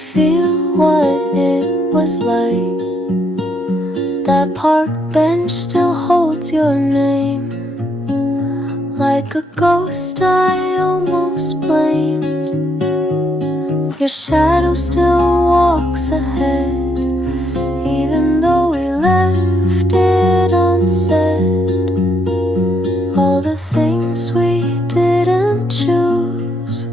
feel what it was like. That park bench still holds your name. Like a ghost I almost blamed. Your shadow still walks ahead, even though we left it unsaid. All the things we didn't choose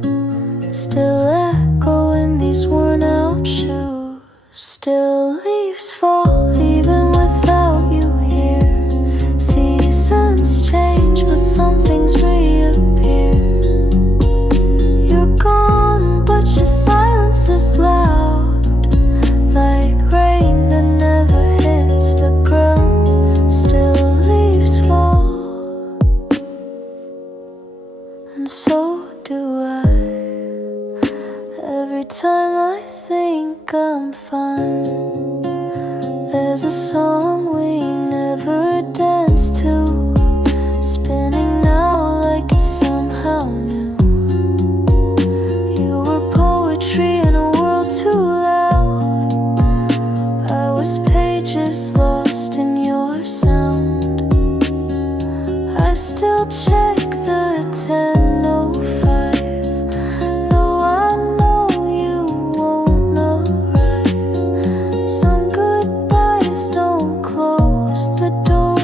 still echo in these worn out shoes. Still leaves fall even without you here. Seasons change but some things reappear. You're gone but your silence is loud, like rain that never hits the ground. Still leaves fall, and so do I. Every time I think I'm fine, there's a song we never danced to, spinning now like it's somehow new. You were poetry in a world too loud. I was pages lost in your sound. I still check the 10:05, though I know you won't arrive. Some goodbyes don't close the door,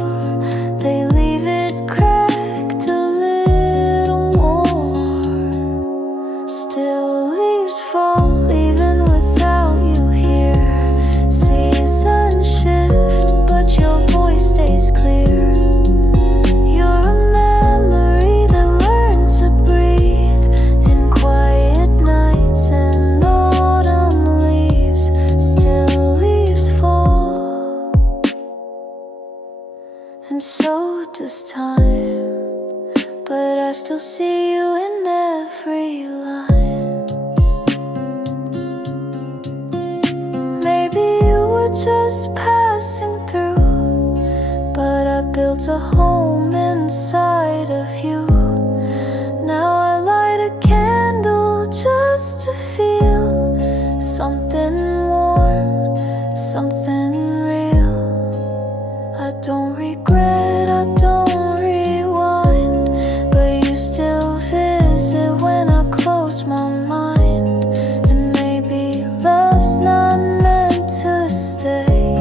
they leave it cracked a little more. Still leaves fall even without you here. Seasons shift but your voice stays clear. You're a memory that learned to breathe in quiet nights and autumn leaves. Still leaves fall, and so does time. But I still see you in every line. Maybe you were just passing through, but I built a home inside of you. Now I light a candle just to feel something warm, something real. I don't regret, I don't rewind, but you still visit when I close my mind. And maybe love's not meant to stay,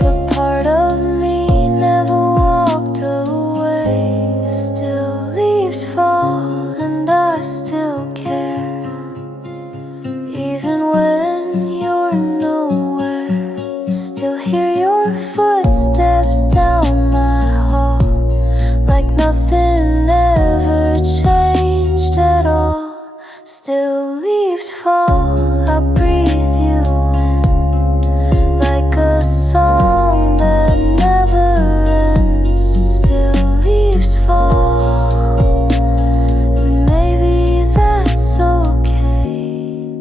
but part of me never walked away. Still leaves fall and I still care, even when you're nowhere. Still hear your footsteps down my hall, like nothing ever changed at all. Still leaves fall, I breathe you in, like a song that never ends. Still leaves fall, and maybe that's okay.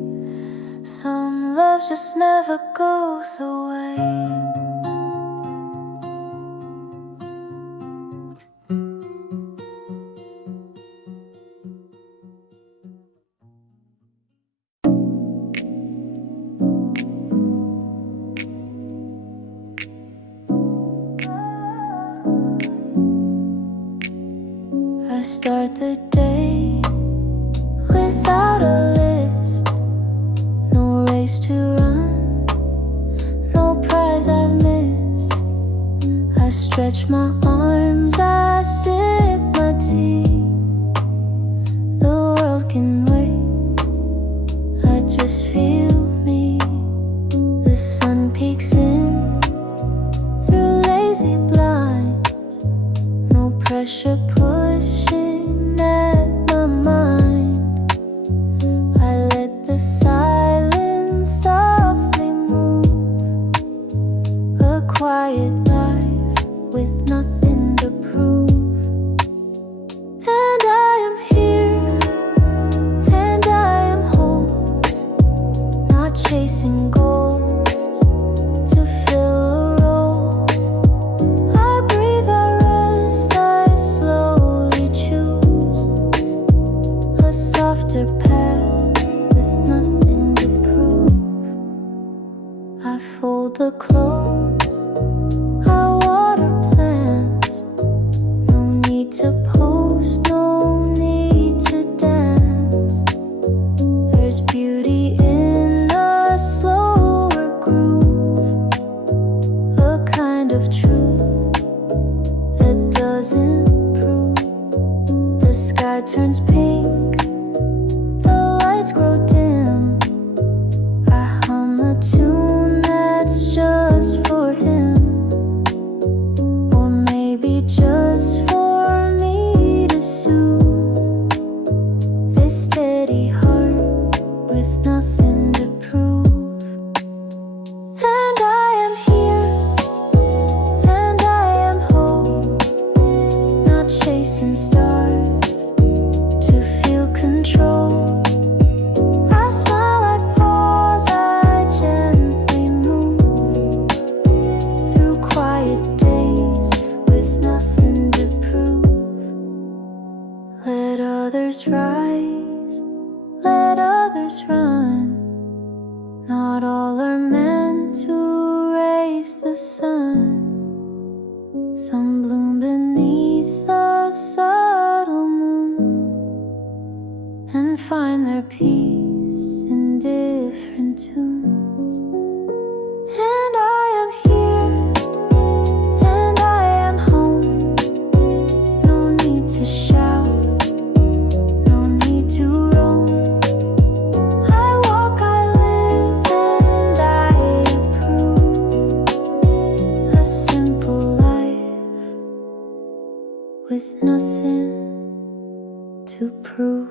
Some love just never goes away. I start the day without a list, no race to run, no prize I've missed. I stretch my arms, I sip my tea. The world can wait, I just feel me. The sun peeks in through lazy blinds, no pressure pushing at my mind. I let the silence softly move, a quiet life with nothing to prove. I fold the clothes, I water plants. No need to post, no need to dance. There's beauty in a slower groove, a kind of truth that doesn't prove. The sky turns pink, the lights grow dim. I hum a tune that's just for him, or maybe just for me to soothe this steady heart with nothing to prove. And I am here, and I am whole, not chasing stars to feel control. I smile, I pause, I gently move through quiet days with nothing to prove. Let others rise, let others run. Not all are meant to raise the sun. Some bloom beneath the subtle moon and find their peace in different tunes. And I am here, and I am home. No need to shout, no need to roam. I walk, I live, and I approve a simple life with nothing to prove.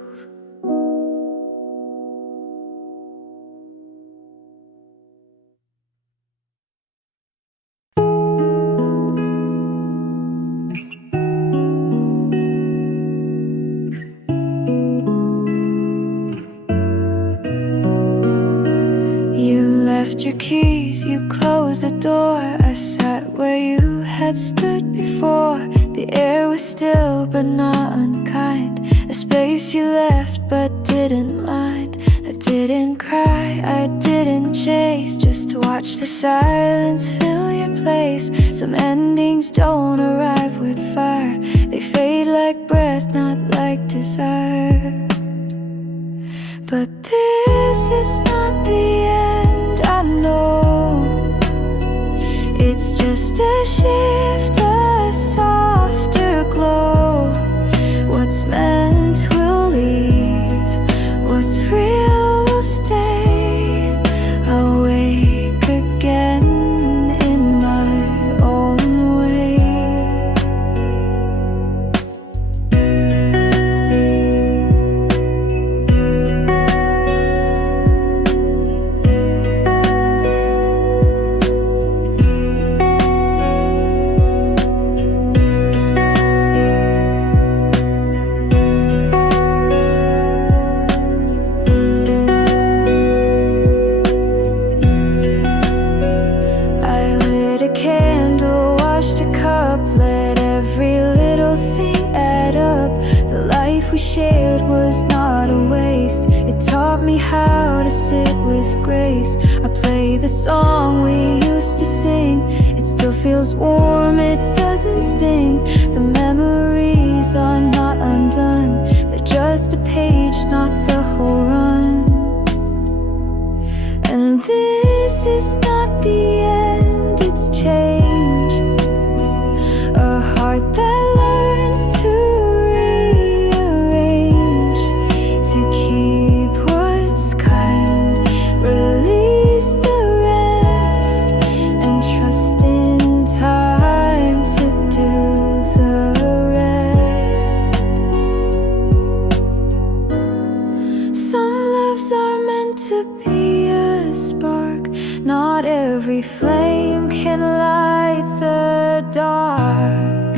You left your keys, you closed the door. I sat where you had stood before. The air was still but not unkind, a space you left but didn't mind. I didn't cry, I didn't chase, just watch the silence fill your place. Some endings don't arrive with fire, they fade like breath, not like desire. But this is not the end, I know. It's just a shift, a softer glow. What's meant will leave, what's real will stay. I'll wake again in my own way. We shared was not a waste. It taught me how to sit with grace. I play the song we used to sing. It still feels warm, it doesn't sting. The memories are not undone, they're just a page, not the whole run. And this is not the end, it's change. A heart that learns to every flame can light the dark,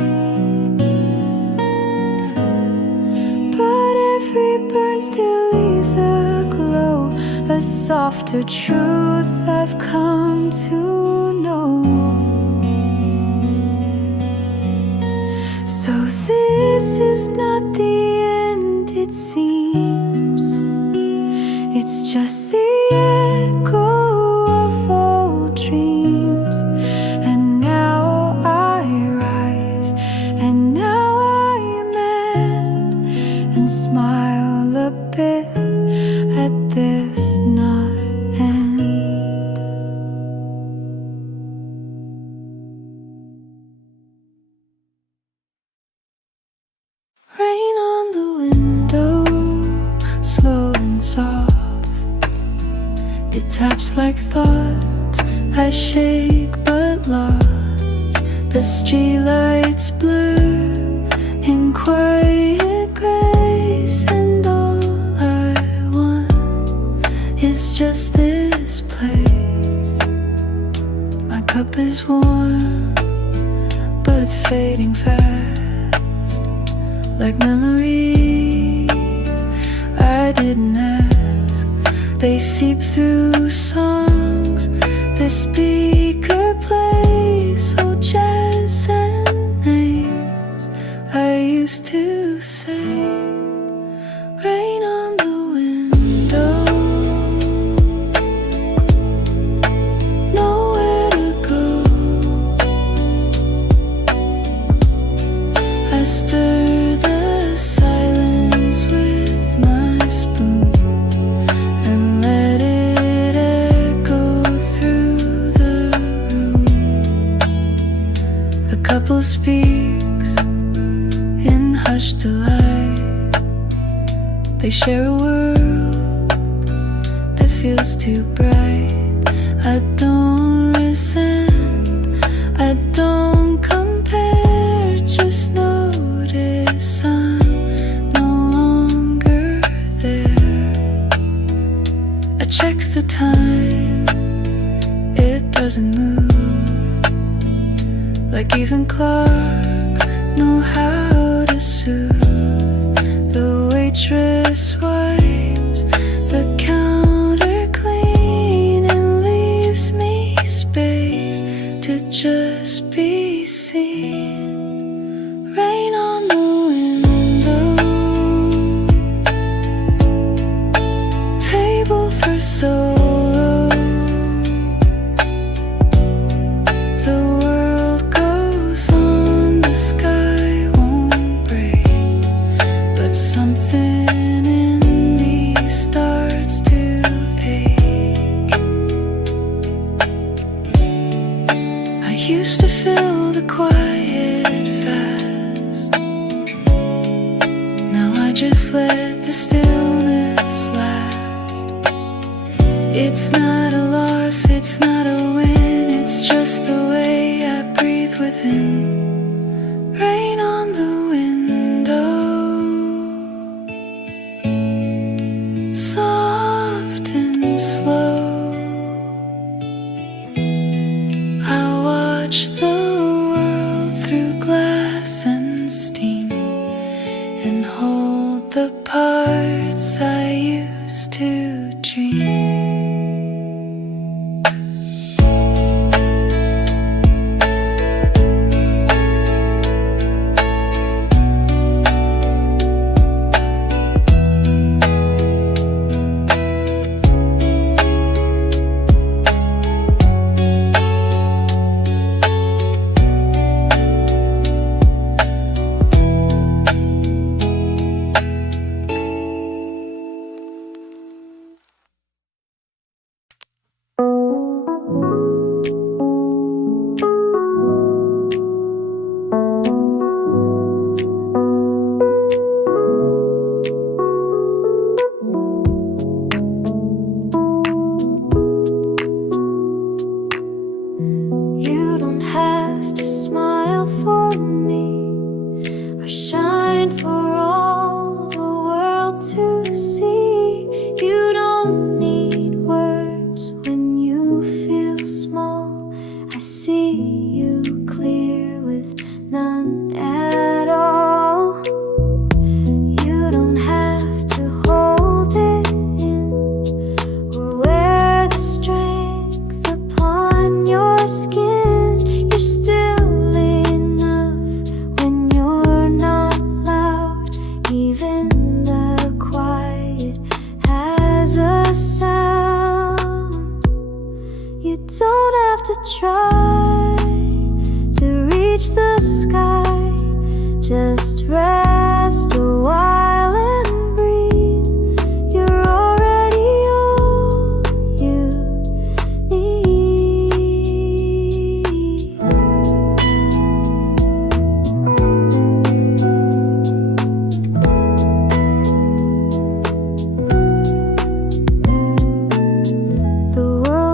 but every burn still leaves a glow, a softer truth I've come to know. So this is not the end, it seems. It's just the echo of old dreams. Just like thoughts I shake but lost. The streetlights blur in quiet grace, and all I want is just this place. My cup is warm but fading fast, like memories I didn't ask. They seep through songs the speaker plays, so jazz and names I used to say. Rain on the window, nowhere to go. I stir the silence with my spoon and let it echo through the room. A couple speaks in hushed delight. They share a world that feels too bright. I don't resent, I don't compare, just notice I'm no longer there. I check the time, it doesn't move, like even clocks know how to soothe. The waitress wipes the counter clean and leaves me space to just be seen. Rain on the window, table for solo. The world goes on, the sky won't break, but something in me starts to ache. I used to fill the quiet fast. Now I just let the stillness last. It's not a loss, it's not a win, it's just the way I breathe within. Rain on the window, soft and slow. I watch the world through glass and steam and hold the parts I used to dream. You don't have to smile for me or shine for all the world to see. You don't need words when you feel small. I see you clear with none at all. You don't have to hold it in or wear the strength upon your skin. You're still enough when you're not loud. Even the quiet has a sound. You don't have to try to reach the sky. Just rest a while and breathe. You're already all you need. The world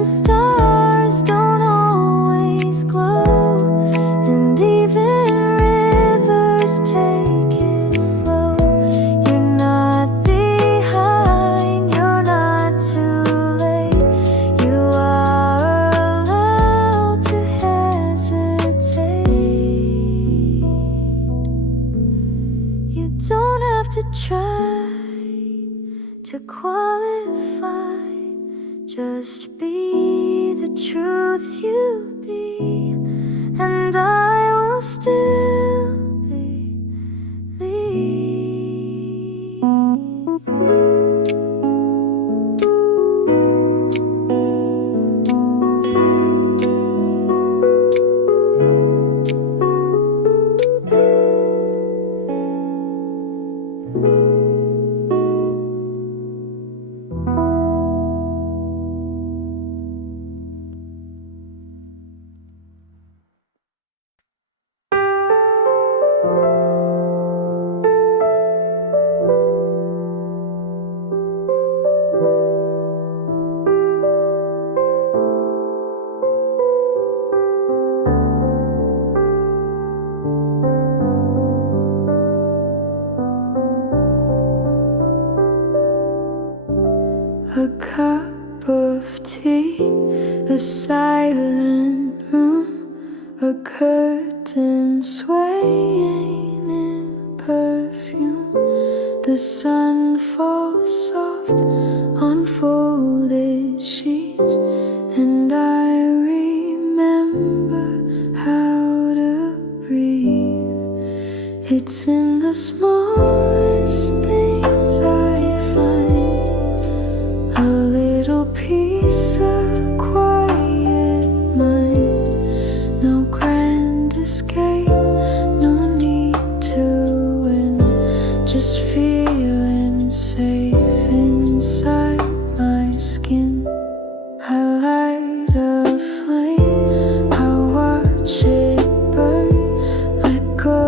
And stars don't always glow, and even rivers take it slow. You're not behind, you're not too late. You are allowed to hesitate. You don't have to try to qualify. Just be the truth you be, and I will still believe. A cup of tea, a silent room, a curtain swaying in perfume. The sun falls soft on folded sheets, and I remember how to breathe. It's in the smallest things I find a little peace, a quiet mind. No grand escape, no need to win, just feeling safe inside my skin. I light a flame, I watch it burn, let go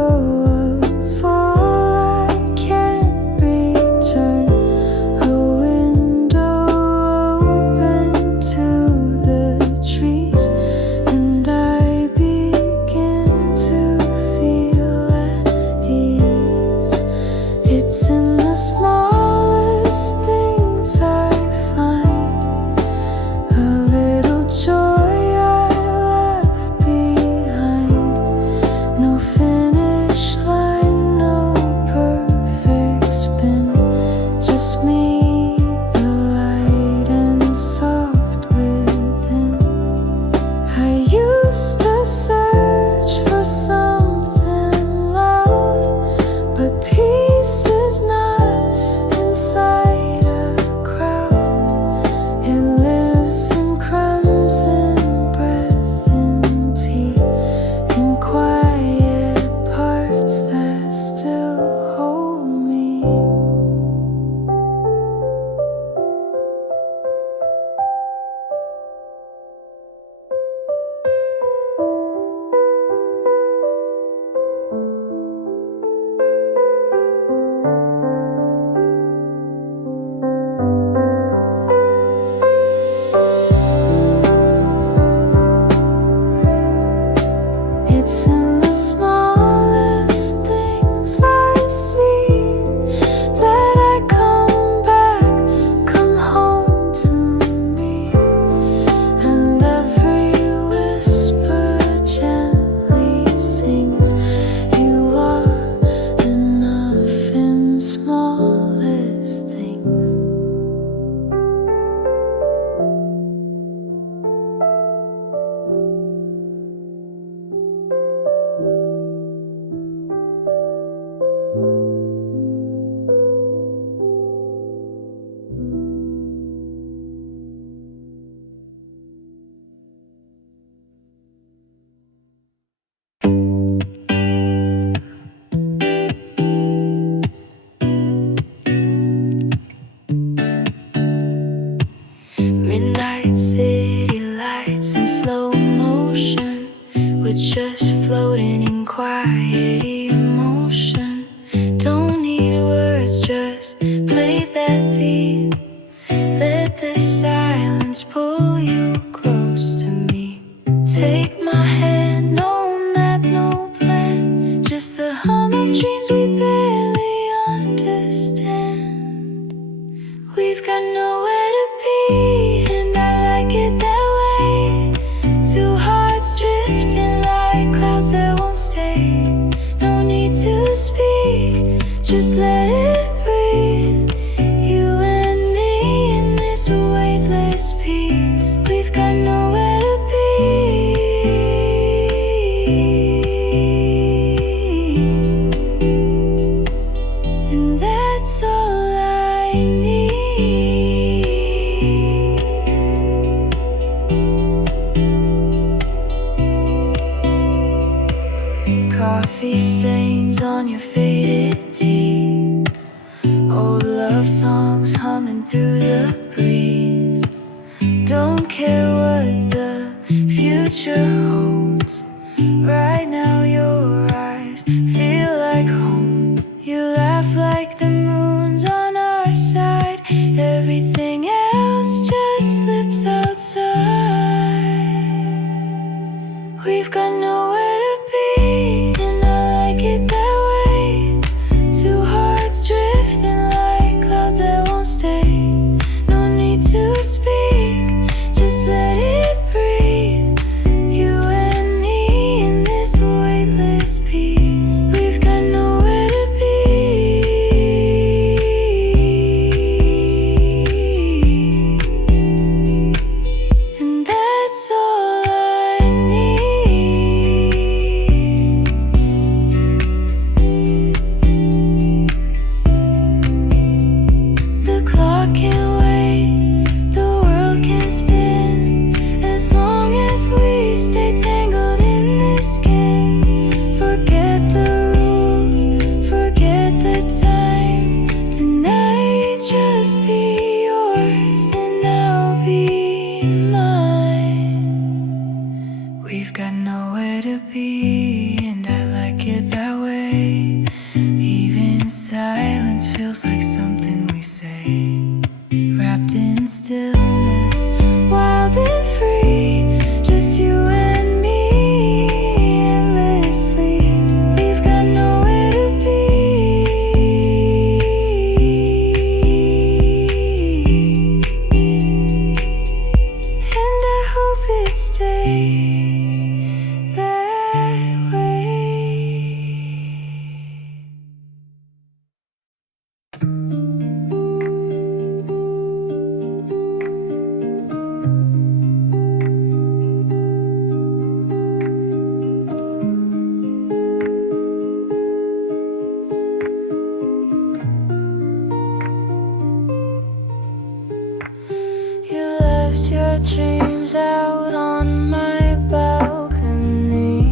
of all I can't return. A window open to the trees, and I begin to feel at ease. It's in the smallest things I find a little joy I left behind. No finish line, no perfect spin, just me, the light and soft within. I used to search for something loud, but peace is not inside a crowd. It lives in crumbs, in breath, in tea, in quiet parts that still hold me. It's in the smallest things I see that I come back, come home to me. And every whisper gently sings, you are enough in smallest things. Midnight city lights in slow motion, we're just floating in quiet emotion. Don't need words, just play that beat. Let the silence pull you through the breeze. Don't care what the future holds. Right now your eyes feel like home. You laugh like the moon's on our side. Everything else just slips outside. We've got nowhere to be, and I like it that way. Two hearts drifting like clouds that won't stay. No need to speak, just let it breathe. You and me in this weightless peace. We've got nowhere to be, and that's all I need. The clock can wait, the world can spin, as long as we stay tangled in this skin. Forget the rules, forget the time. Tonight just be yours and I'll be mine. We've got nowhere to be, and I like it that way. Even silence feels like something we say. Wrapped in stillness, wild and free, just you and me endlessly. We've got nowhere to be, and I hope it stays that way. You left your dreams out on my balcony.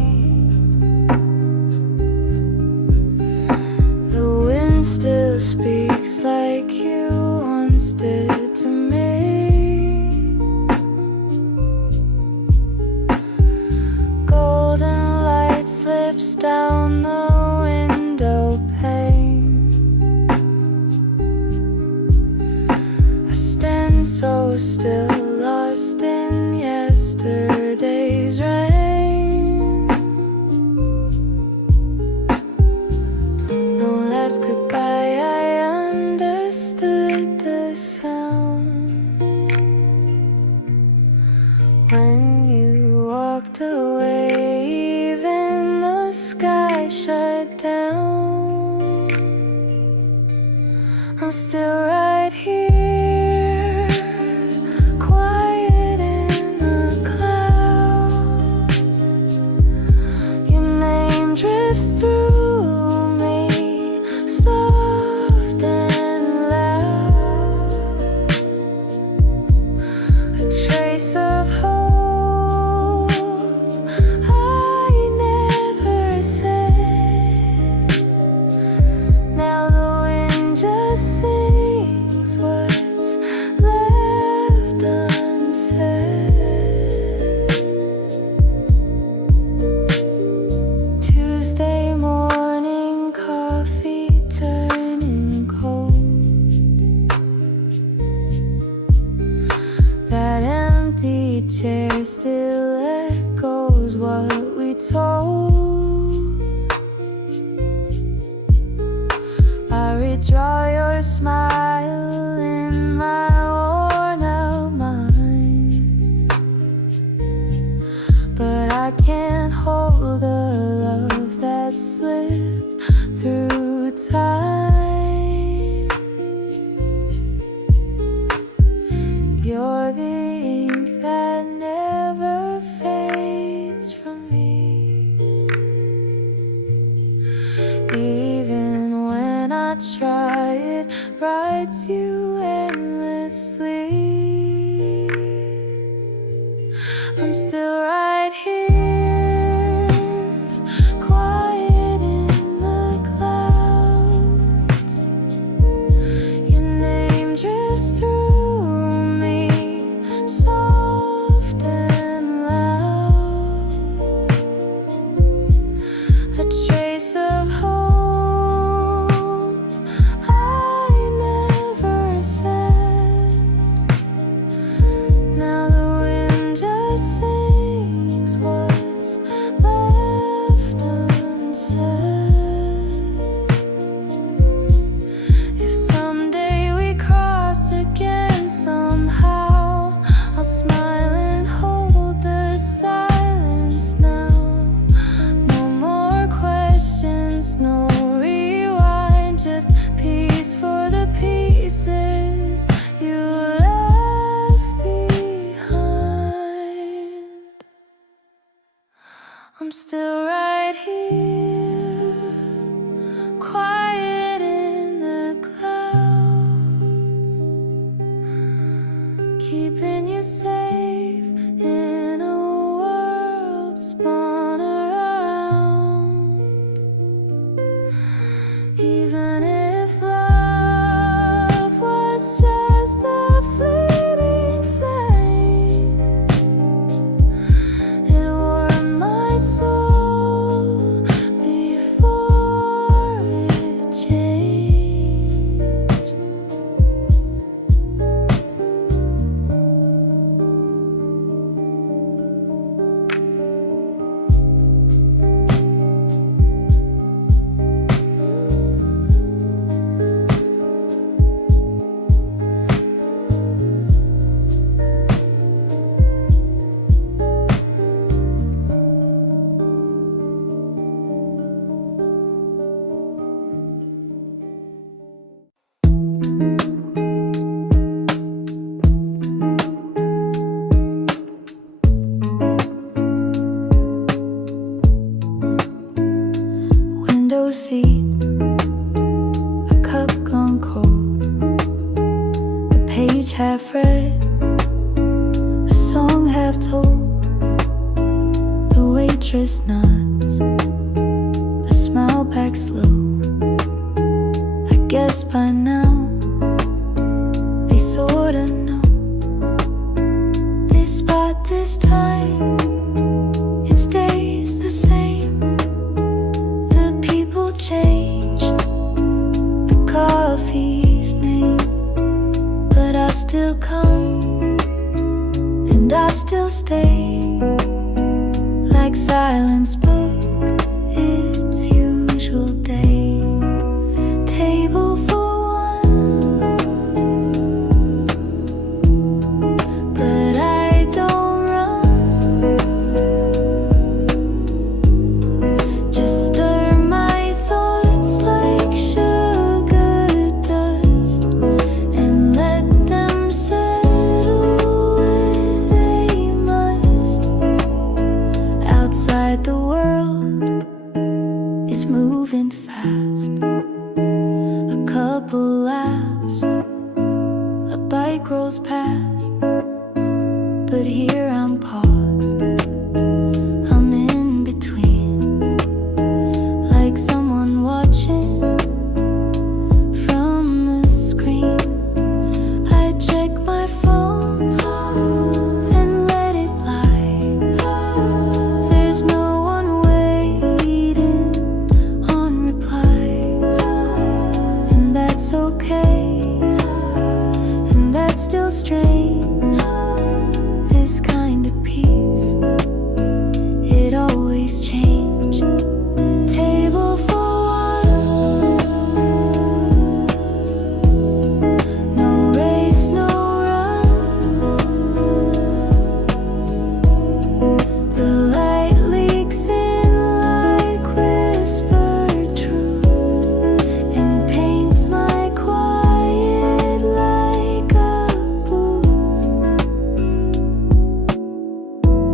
The wind still speaks like you once did to me. Golden light slips down the window pane. I stand so still, lost in yesterday's rain. No last goodbye, I understood the sound. When you walked away, even the sky shut down. I'm still right here, quiet in the clouds. Your name drifts through me, soft and loud. A trace of hope I never said. Now the wind just sings what's left unsaid. Tuesday morning, coffee turning cold. That empty chair still echoes what we told. I redraw your smile in my worn out mind, but I can't hold the love that slipped through time. You're the ink that never fades from me. Even when I try, it writes you endlessly. I'm still right here, quiet in the clouds. Your name drifts through blessings, what's left unsaid. If someday we cross again somehow, I'll smile and hold the silence now. No more questions, no rewind, just peace for the pieces you left behind. I'm still right here, quiet in the clouds, keeping you safe in a world spun around. Even if love was just a fleeting flame, it warmed my soul before it changed. Window seat, a cup gone cold, a page half read, a song half told. The waitress nods, I smile back slow. I guess by now they sorta know. This spot, this time, it stays the same. The people change, the coffee's name, but I still come and I still stay. Like silence book its usual day. Table for one, but I don't run. Just stir my thoughts like sugar dust and let them settle where they must. Outside the world is moving fast. A couple laughs, a bike rolls past, but here I'm paused. I'm in between, like someone watching from the screen. I check my phone, then let it lie. There's no one waiting on reply, and that's okay, and that's still strange. This kind of peace, it always change. Table for one, no race, no run. The light leaks in like whispered truth and paints my quiet like a booth.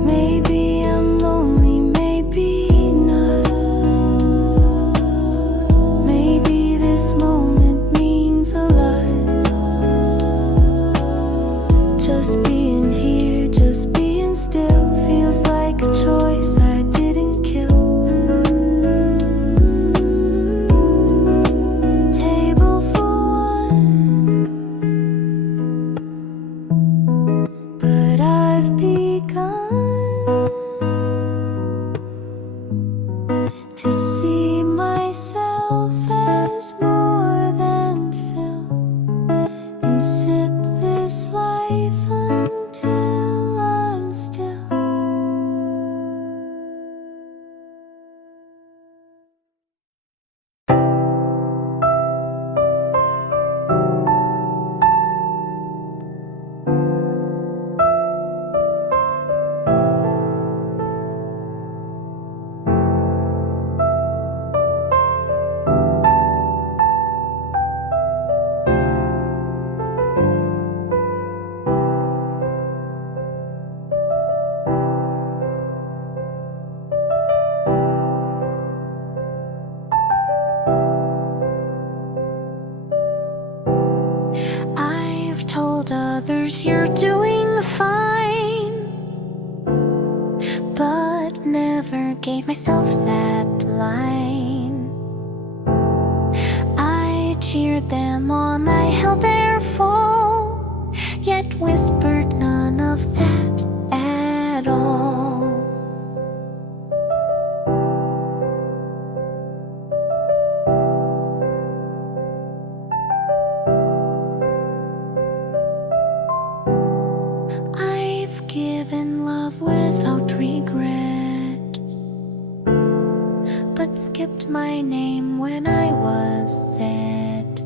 Maybe I'm lonely, maybe not. Maybe this moment means a lot. Just being here, just being still feels like a choice I didn't kill. Table for one, but I've begun to see myself as more than fill, and sip this life until I'm still. years you're doing fine, but never gave myself that line. I cheered them on, I held their fall, yet whispered none of that at all. I've given love without regret, but skipped my name when I was set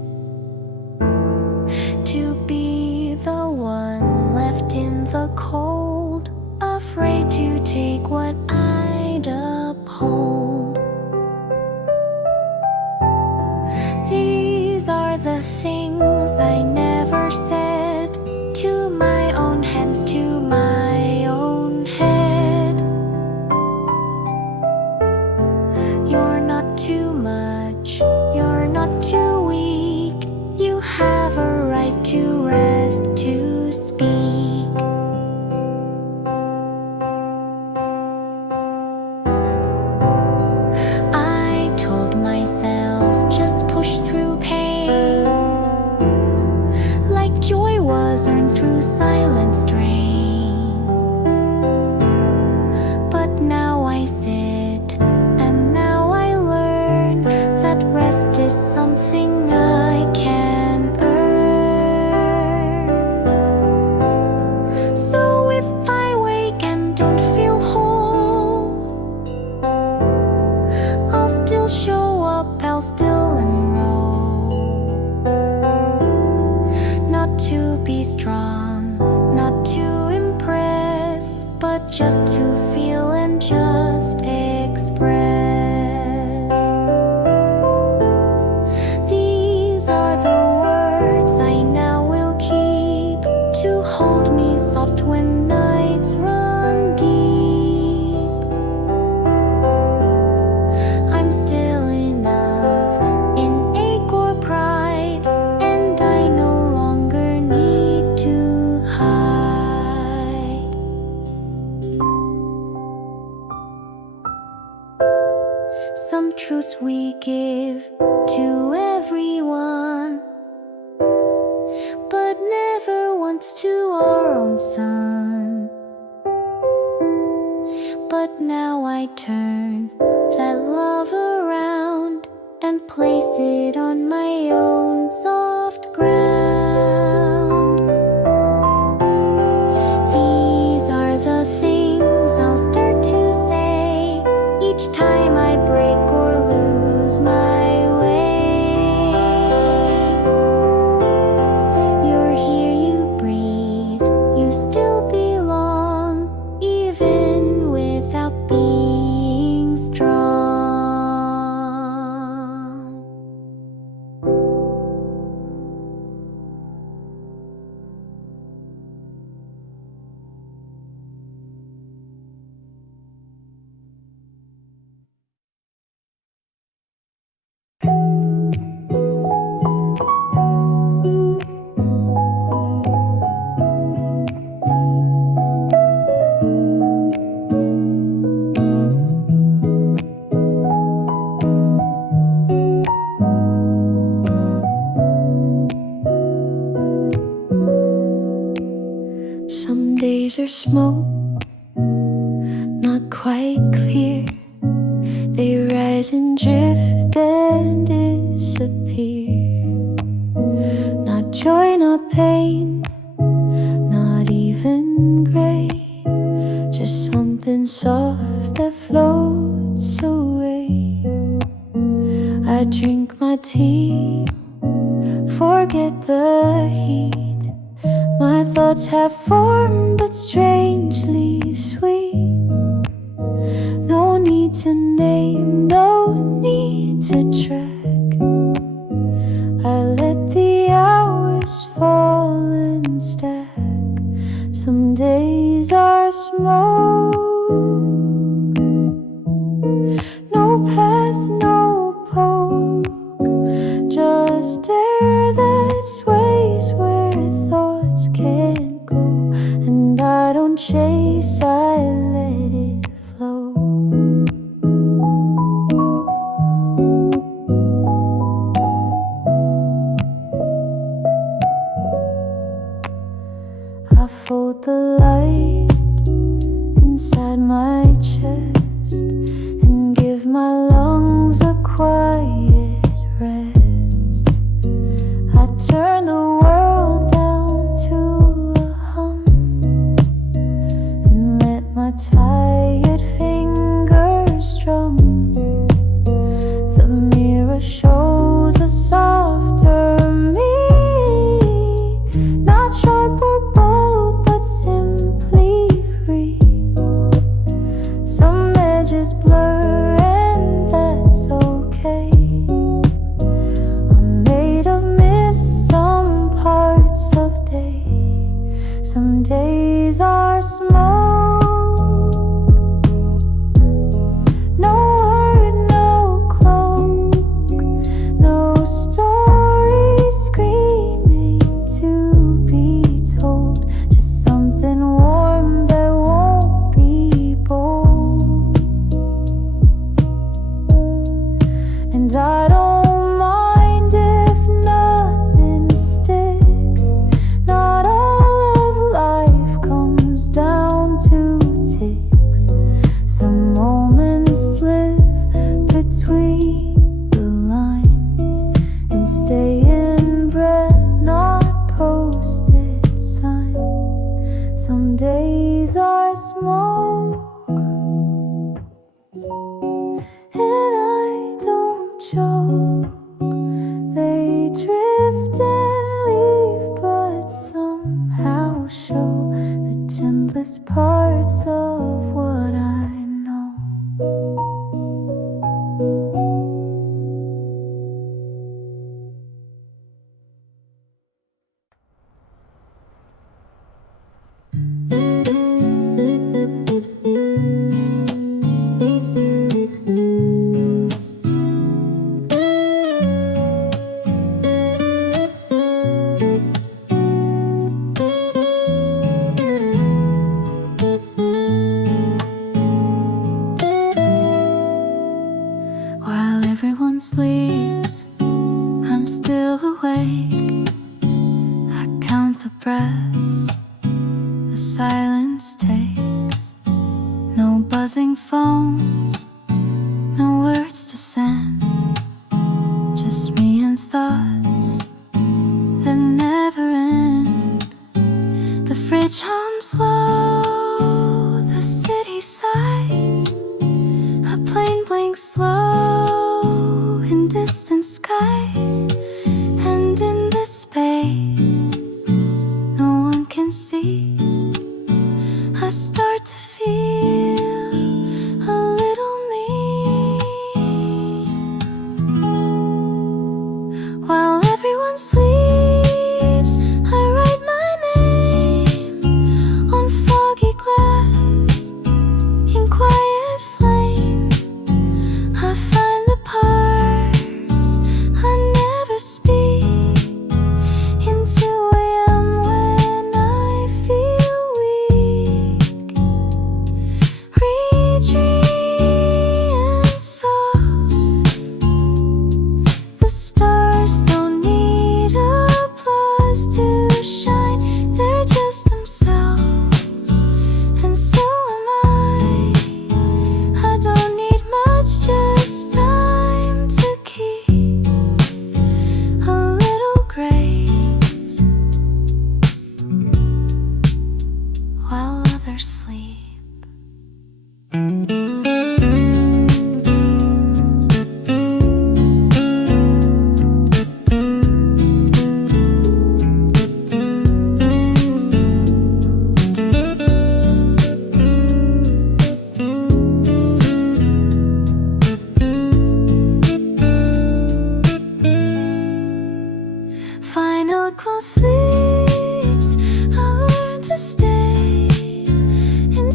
to be the one left in the cold, afraid to take what I'd uphold. These are the things I never said to my own hands, to my own head. You're not too much, you're not too weak, you have a right to rest, to speak. I told myself, just push through pain, like joy was earned through silent strain. But now I sit, and now I learn that rest is something I can earn. So if I wake and don't feel whole, I'll still show up, I'll still enroll. Not to be strong, not to impress, but just to feel and just express. These are the words I now will keep, to hold me soft when nights run deep. I'm still enough in ache or pride, and I no longer need to hide. Some truths we give to everyone, but never once to our own son. But now I turn that love around and place it on my own soft ground. These are the things I'll start to say each time I break or lose my way. You're here, you breathe, you still belong, even without being strong. Some days are smoke, not quite clear. They rise and drift, then disappear. Not joy, not pain, not even gray, just something soft that floats away. I drink my tea, forget the heat. My thoughts have form, but strangely sweet. No need to name, no need to track. I let the hours fall and stack. Some days are smoke, no path, no poke, just air that sways where thoughts can't chase, I let it flow. I fold the light inside my chest and give my lungs a quiet rest. I turn the world down to a hum and let my tired fingers drum. The mirror shows a softer me, not sharp or bold, but simply free. Some edges blur and that's okay. I'm made of mist, some parts of day. Some days are smoke. No word, no cloak, no story screaming to be told. Just something warm that won't be bold. And I don't mind if nothing sticks. Not all of life comes down to ticks. Some moments slip between the lines and stay in breath, not posted signs. Some days are smoke, and I don't joke. They drift and leave, but somehow show the gentlest parts of what I know. While everyone sleeps, I'm still awake. I count the breaths the silence takes. No buzzing phones, no words to send. Just me and thoughts that never end. The fridge hums low, the city sighs. A plane blinks slow in distant skies. And in this space no one can see, I start to feel a little me. While everyone sleeps, I write my name on foggy glass in quiet flame. I find the parts I never speak in 2 a.m. when I feel weak. Retreat and soft. The stars don't need applause to shine, they're just themselves, and so am I. I don't need much, just time to keep a little grace while others sleep. Final close sleeps, I learn to stay in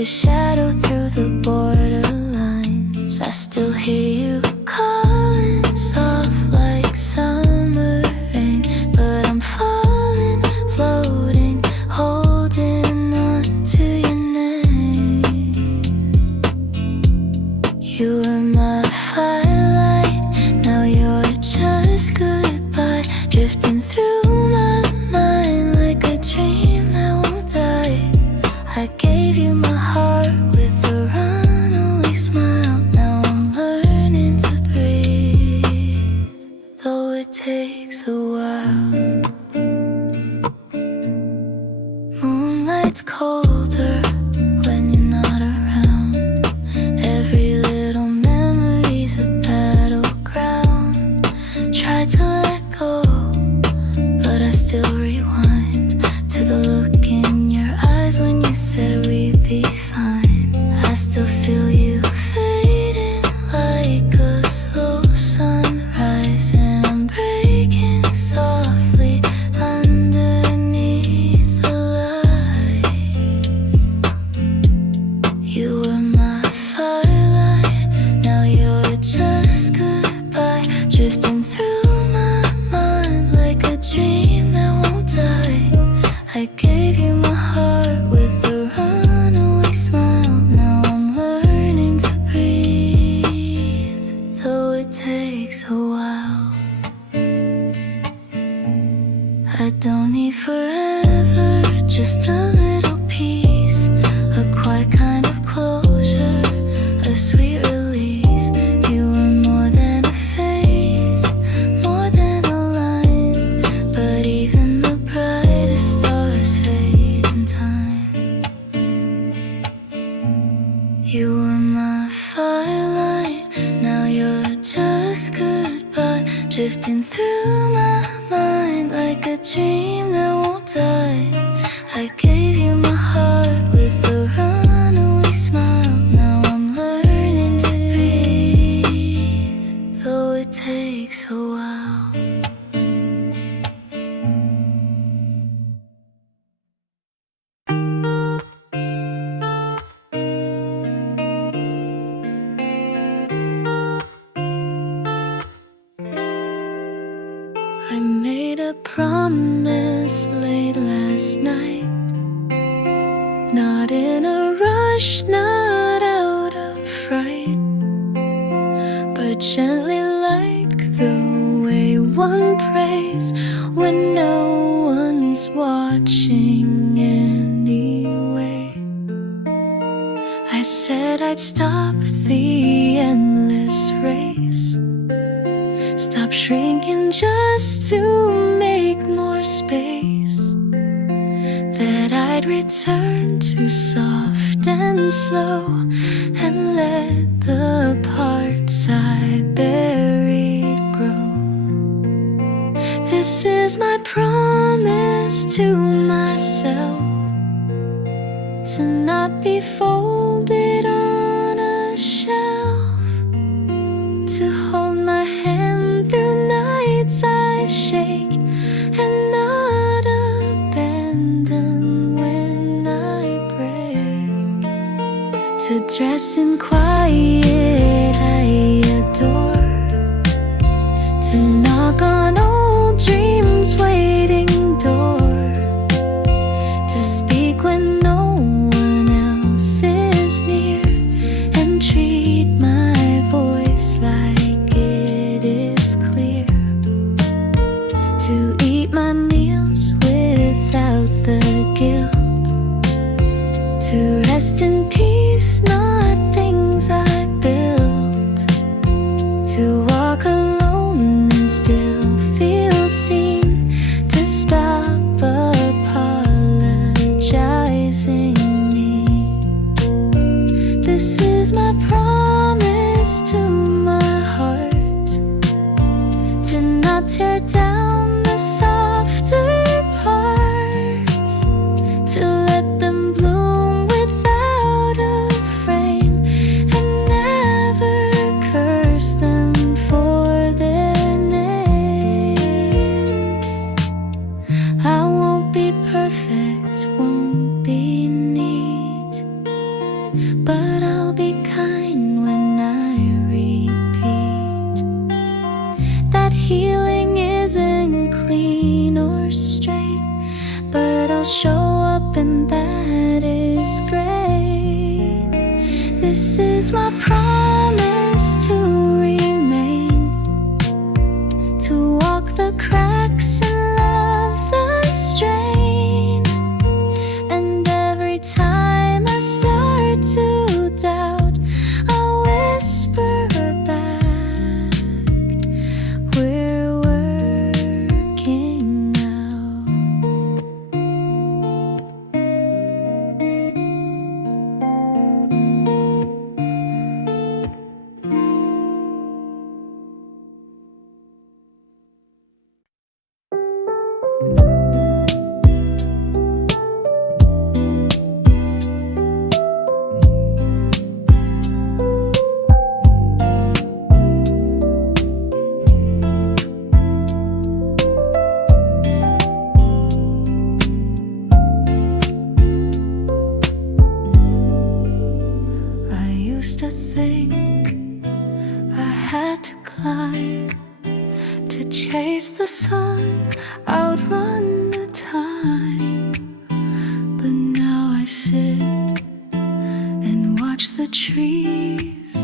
your shadow through the borderlines. I still hear you calling soft like summer rain, but I'm falling, floating, holding on to your name. You were my firelight, now you're just goodbye, drifting through my mind like a dream that won't die. I gave you my heart with a runaway smile. Now I'm learning to breathe, though it takes a while. Moonlight's colder when you're not around. Every little memory's a battleground. Try to let go, but I still rewind to the look in your eyes when you said we'd be fine. I still feel you fading like a slow sunrise, and I'm breaking softly underneath the lights. You were my firelight, now you're just goodbye, drifting through my mind like a dream that won't die. I gave you my heart with a runaway smile. Now I'm learning to breathe, though it takes a while. I don't need forever, just a little peace, a quiet kind of closure, a sweet release. You were more than a phase, more than a line, but even the brightest stars fade in time. You were my firelight, now you're just goodbye, drifting through my mind like a dream that won't die. I gave you my heart with a runaway smile. Now I'm learning to breathe, though it takes a while. I made a promise late last night, not in a rush, not out of fright, but gently like the way one prays when no one's watching anyway. I said I'd stop the endless race, stop shrinking just to make more space, that I'd return to soft and slow and let the parts I buried grow. This is my promise to myself, to not be folded on a shelf, to hold my hand through nights I shake, and not abandon when I break, to dress in quiet I adore, to knock on old dreams waiting door, to speak when no one else is near, and treat my voice like it is clear, to eat my meals without the guilt, to rest in peace, not things is my promise to remain, to walk the cracks and love the strain. And every time I start to doubt, I whisper back, we're working out. Used to think I had to climb to chase the sun, outrun the time. But now I sit and watch the trees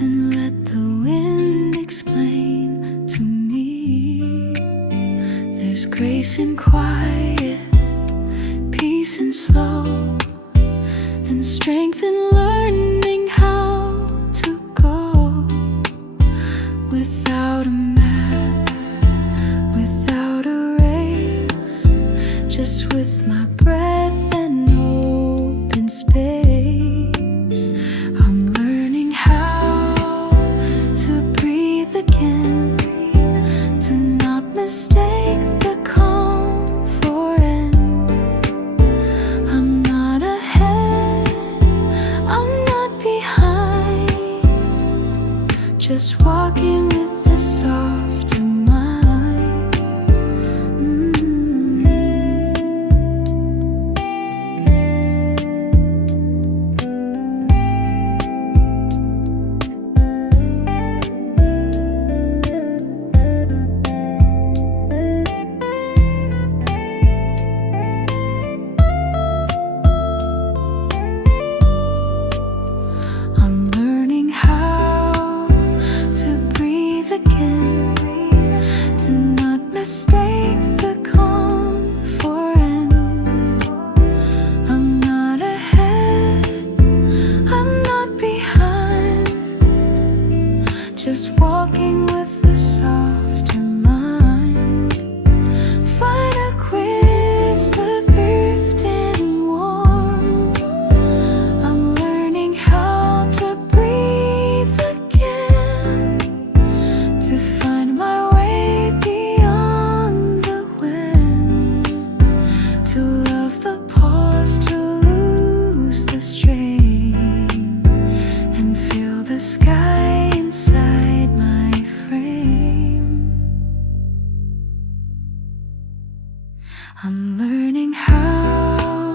and let the wind explain to me. There's grace in quiet, peace in slow, and strength in learning how to go without a map, without a race, just with my breath and open space. I'm learning how to breathe again, to not mistake the calm for end. I'm not ahead, I'm not behind, just walking with a softer mind. I'm learning how to breathe again, to not mistake the calm for end. I'm not ahead, I'm not behind, just walking with a softer mind. Find a quiz, the drift and warm. I'm learning how to breathe again, to find my way beyond the wind, to love the pause, to lose the strain, and feel the sky inside my frame. I'm learning how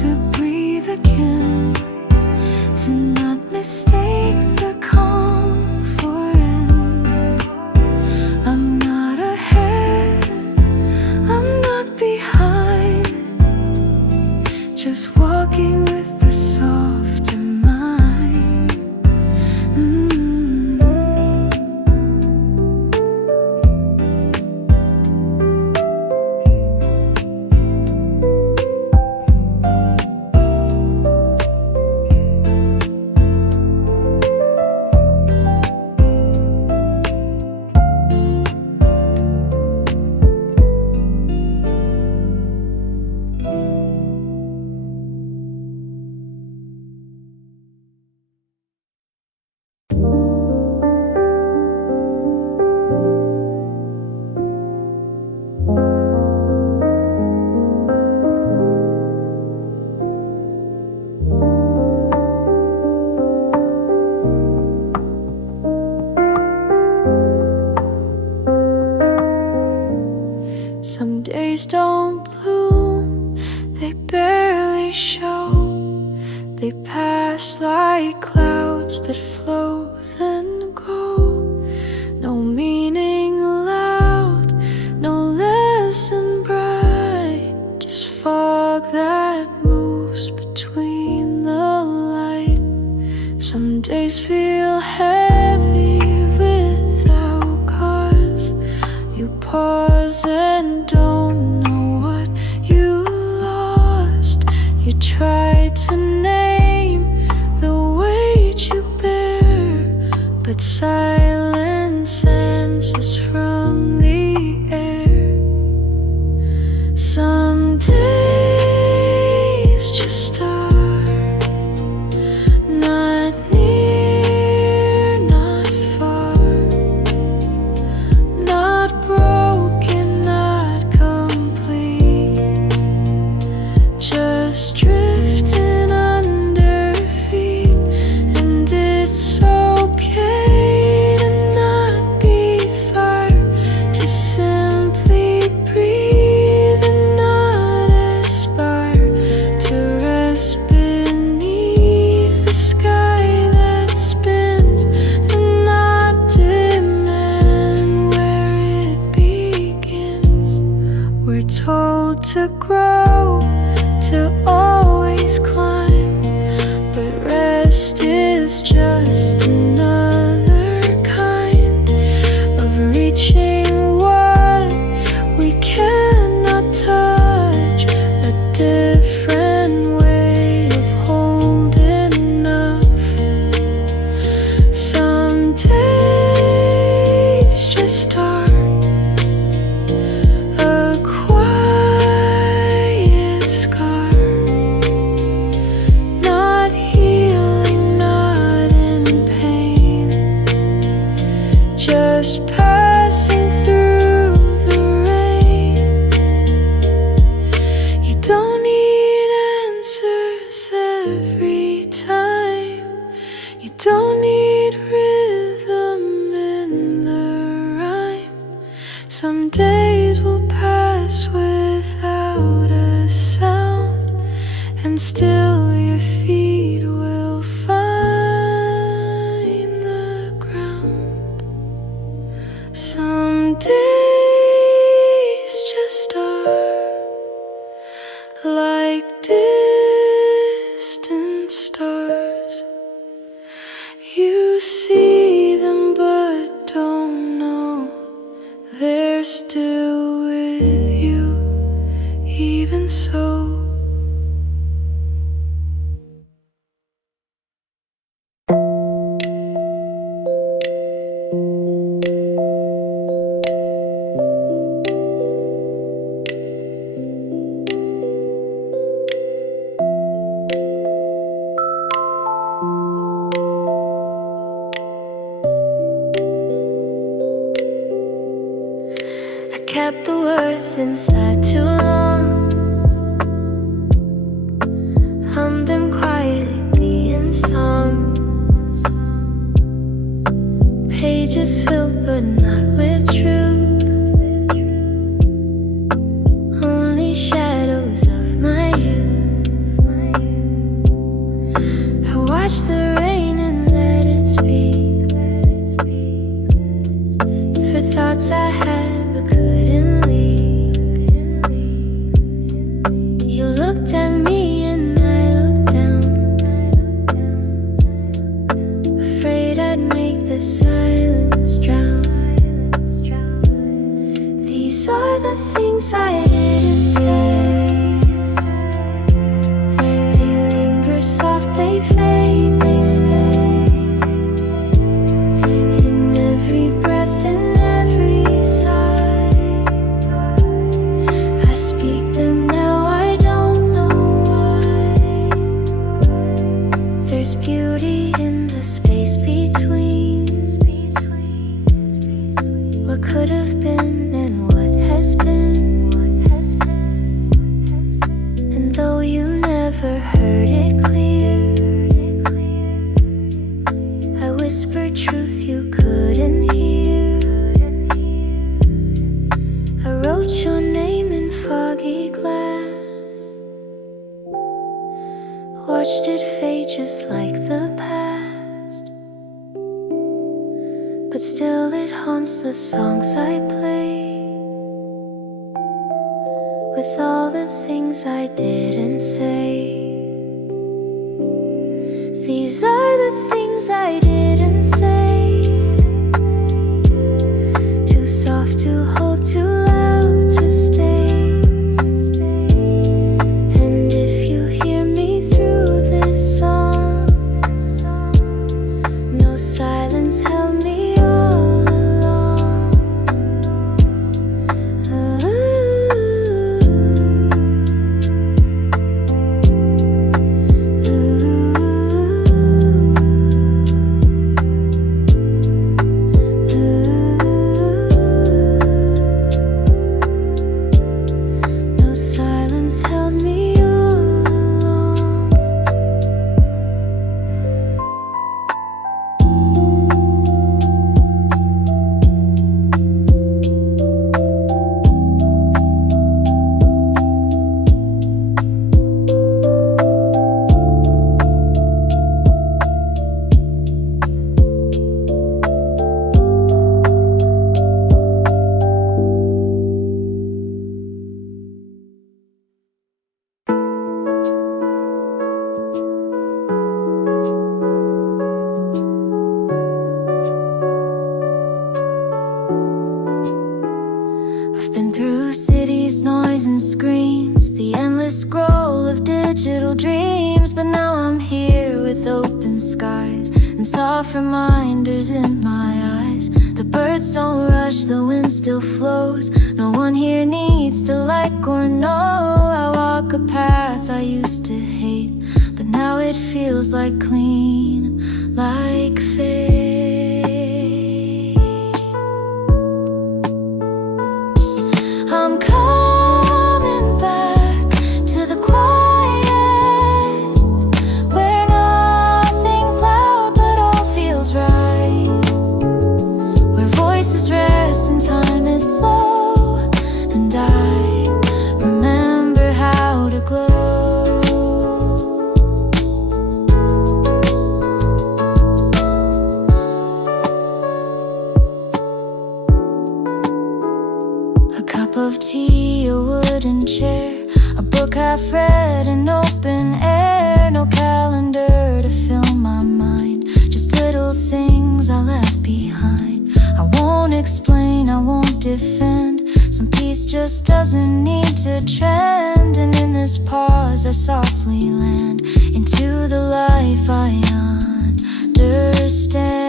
to breathe again, to not mistake the calm for end. I'm not ahead, I'm not behind, just walking with a softer mind. Some days don't bloom, they barely show. They pass like clouds that flow then go. No meaning loud, no lesson bright, just fog that moves between the light. Some but silence answers from the air. Some days just are not near, not far, not broken, not complete, just drifting under feet. And it's okay to not be far, to simply breathe and not aspire to rest beneath the sky that spins, and not demand where it begins. We're told to grow, to always climb, but rest is just another kind of reaching what we cannot touch, a different way of holding enough. Some days just are a quiet scar, not healing, not in pain, just passing through the rain. You don't need answers every time. You don't need rhythm in the rhyme. Some days will pass without a sound, and still your feet will find the ground. Some days just are like distant stars. You see them but don't know they're still with you, even so. I kept the words inside too long, hummed them quietly in songs. Pages filled but not with truth, only shadows of my youth. I watched the rain and let it speak for thoughts I had but couldn't leave. You looked at me and I looked down, afraid I'd make the silence drown. These are the things I didn't say. They linger soft, they fade, they stay in every breath, in every sigh. I speak them now, I don't know why. There's beauty in the space between what could have been and what has been. And though you never heard it clear, I whispered truth you couldn't hear. I wrote your name in foggy glass, watched it fade just like the past, but still it haunts the songs I play, with all the things I didn't say. These are the things I didn't say, too soft to hold, too loud to stay. And if you hear me through this song, no silence held endless noise and screams, the endless scroll of digital dreams. But now I'm here with open skies and soft reminders in my eyes. The birds don't rush, the wind still flows. No one here needs to like or know. I walk a path I used to hate, but now it feels like clean, like fate. I'm coming back to the quiet, where nothing's loud but all feels right, where voices rest and time is slow, and I remember how to glow. A cup of tea, a wooden chair, a book half read, an open air. No calendar to fill my mind, just little things I left behind. I won't explain, I won't defend. Some peace just doesn't need to trend. And in this pause I softly land into the life I understand.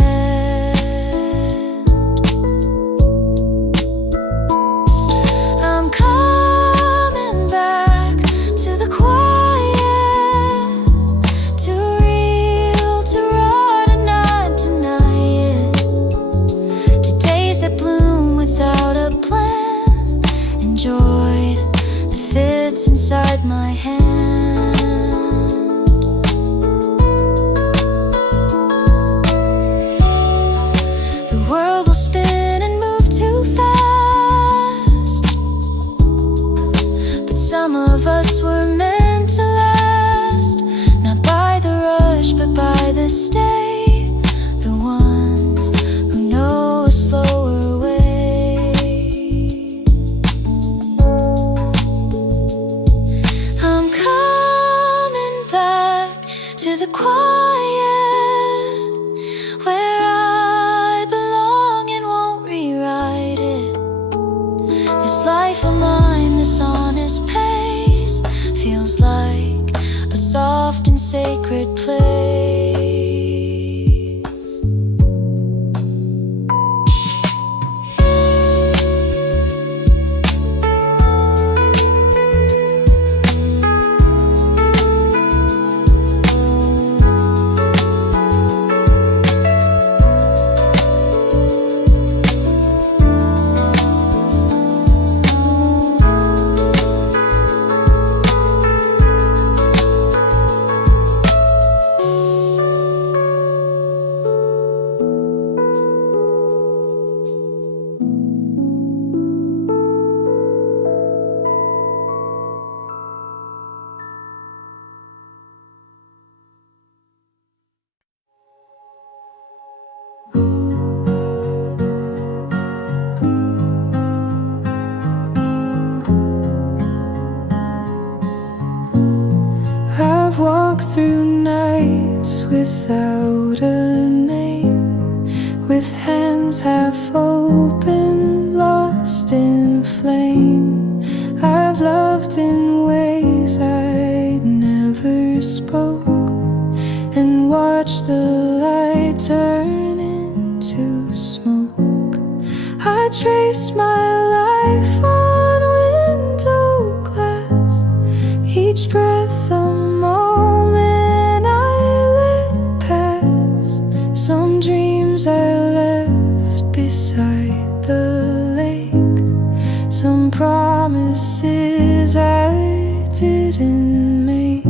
I'm coming back to the quiet, too real to raw to not deny it, to days that bloom without a plan, and joy that fits inside my hand. The world will spin and move too fast, but some of us were meant to last, not by the rush but by the stay, the ones who know a slower way. I'm coming back to the quiet, where I belong and won't rewrite it. This life of mine, this honest pace, feels like a soft and sacred place. I've walked through nights without a name, with hands half open, lost in flame. I've loved in ways I never spoke, and watched the light turn into smoke. I traced my life on window glass, each breath a moment I let pass. Some dreams I left beside the lake, some promises I didn't make.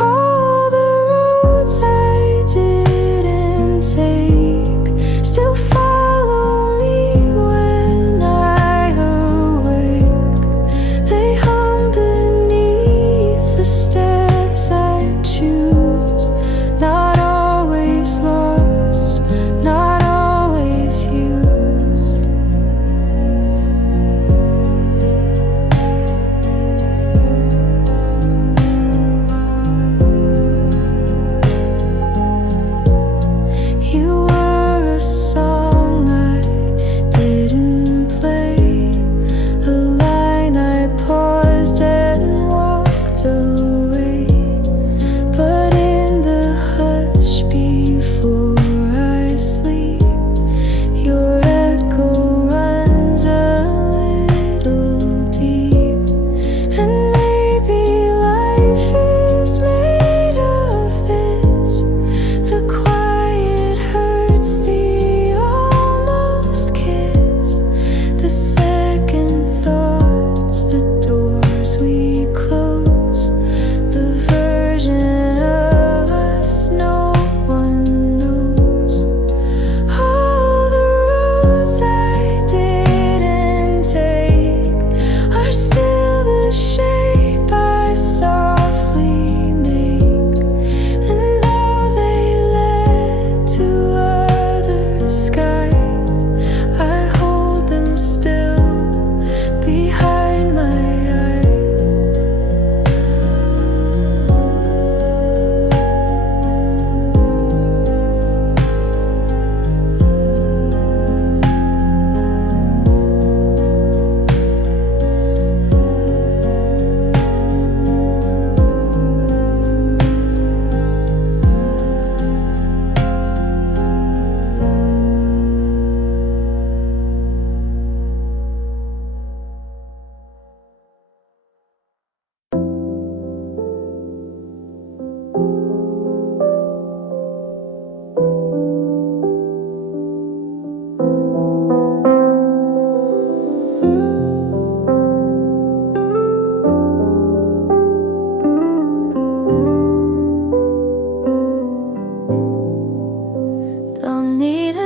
All the roads I didn't take still follow me when I awake. They hum beneath the steps I choose, not always lost, not always used.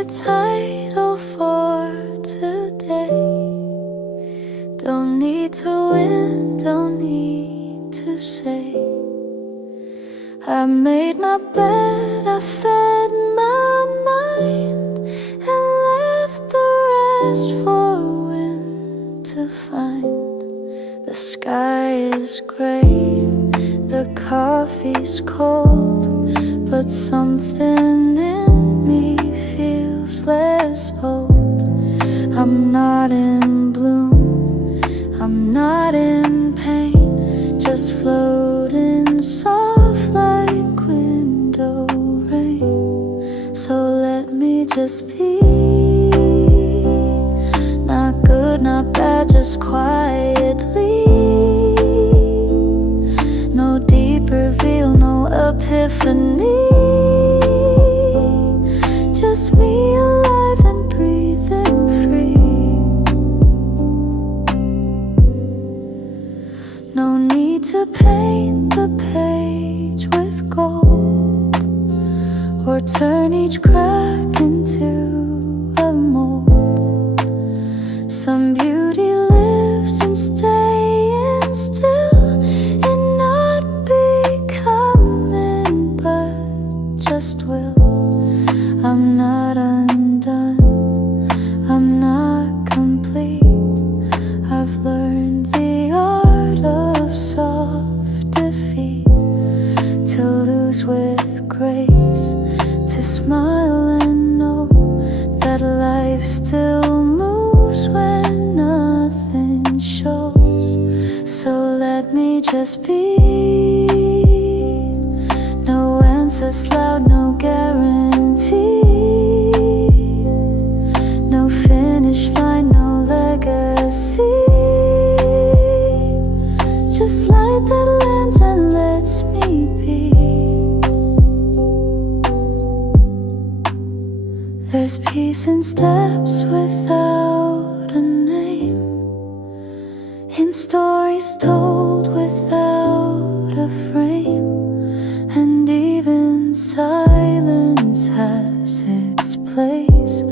a title for today. Don't need to win, don't need to say. I made my bed, I fed my mind, and left the rest for wind to find. The sky is gray, the coffee's cold, but something in me feels less old. I'm not in bloom, I'm not in pain, just floating soft like window rain. So let me just be, not good, not bad, just quietly. No deep reveal, no epiphany, just me alive and breathing free. No need to paint the page with gold, or turn each crack into a mold. Some beauty lives in staying still, in not becoming, but just will. I'm not undone, I'm not complete. I've learned the art of soft defeat, to lose with grace, to smile and know that life still moves when nothing shows. So let me just be, no answers loud, no guarantee, no finish line, no legacy, just light that lands and lets me be. There's peace in steps without a name, in stories told without a frame, and even silence has its place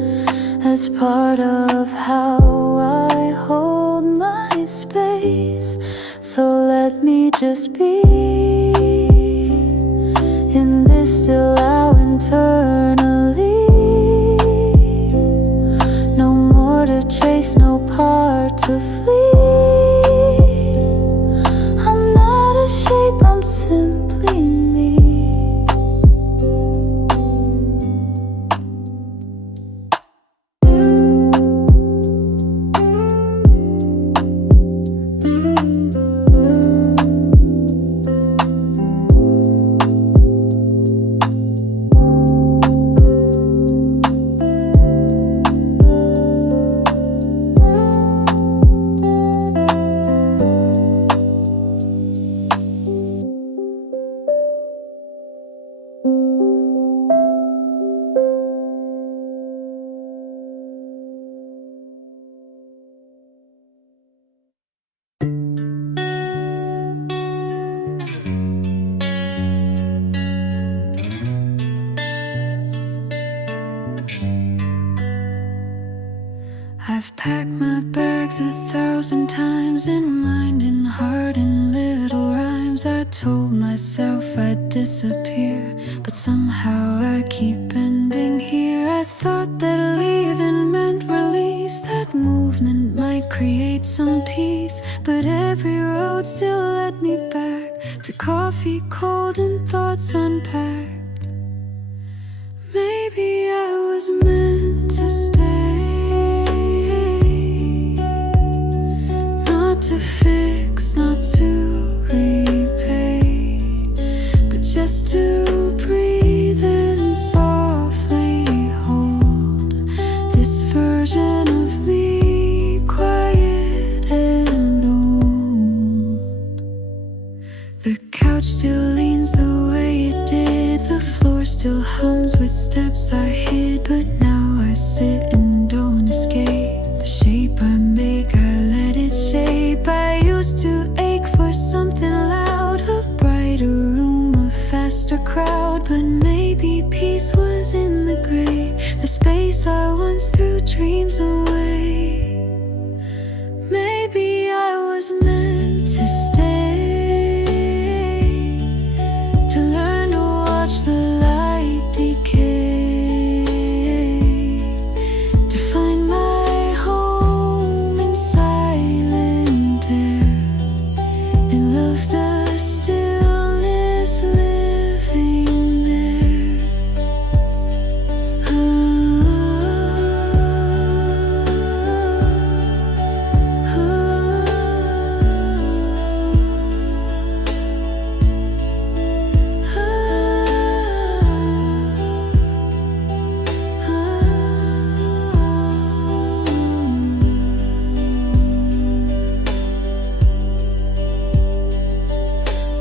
as part of how I hold my space. So let me just be, in this still hour internally. No more to chase, no part to flee. I'm not a shape, I'm simply me. I've packed my bags 1,000 times in mind and heart in little rhymes. I told myself I'd disappear, but somehow I keep ending here. I thought that leaving meant release, that movement might create some peace, but every road still led me back to coffee cold and thoughts unpacked. Maybe I was meant to stay, not to fix, not to repay, but just to breathe and softly hold this version of me, quiet and old. The couch still leans the way it did, the floor still hums with steps I hid, but now I sit and don't escape. The shape I make, I let it shape. I used to ache for something loud, a brighter room, a faster crowd, but maybe peace was in the gray. This space I once threw dreams away. Maybe I was meant to stay, to learn to watch the light decay, to find my home in silent air, and love the stillness living there.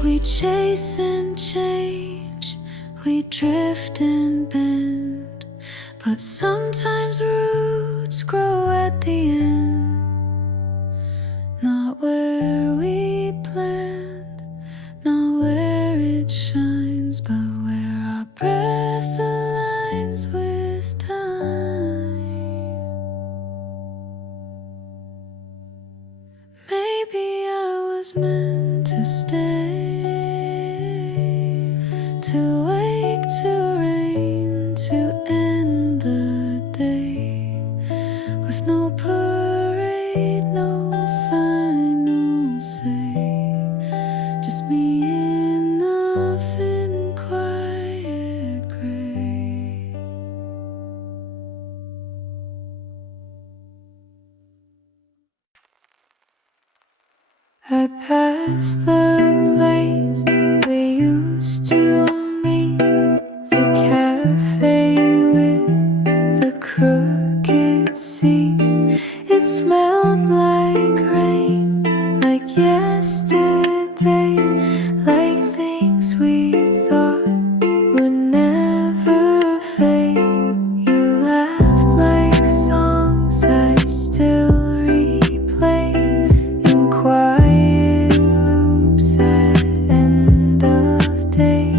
We chase and change, we drift and bend, but sometimes roots grow at the end. Not where we planned, not where it shines, but where our breath aligns with time. Maybe I was meant to stay, to wake, to rain, to end the day with no parade, no final say, just me enough in quiet gray. I passed the place we used to meet, the cafe with the crooked seat. It smelled like rain, like yesterday, like things we thought would never fade. You laughed like songs I still replay in quiet loops at end of day.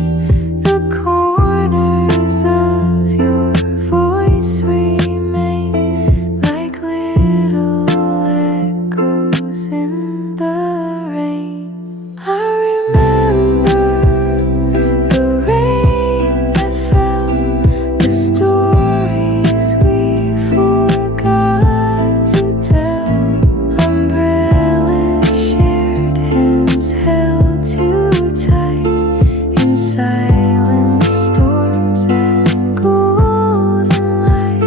The corners of your voice remain like little echoes in the rain. I remember the rain that fell, the stories we forgot to tell, umbrellas shared, hands held too tight in silent storms and golden light.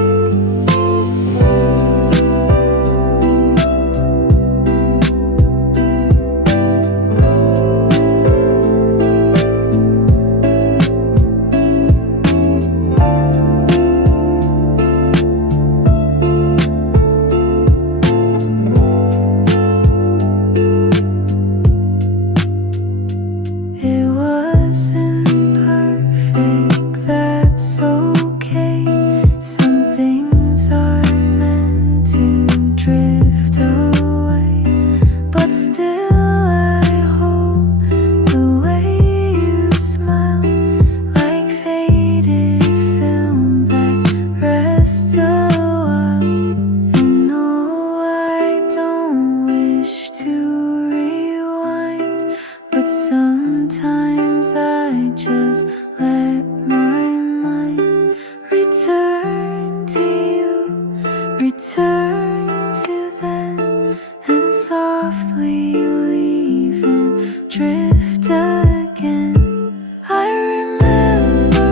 It wasn't perfect, that's okay. Some things are meant to drift away, but still I hold the way you smiled, like faded film that rests a while. And no, I don't wish to rewind, but sometimes I just let my mind return to you, return to then, and softly leave and drift again. I remember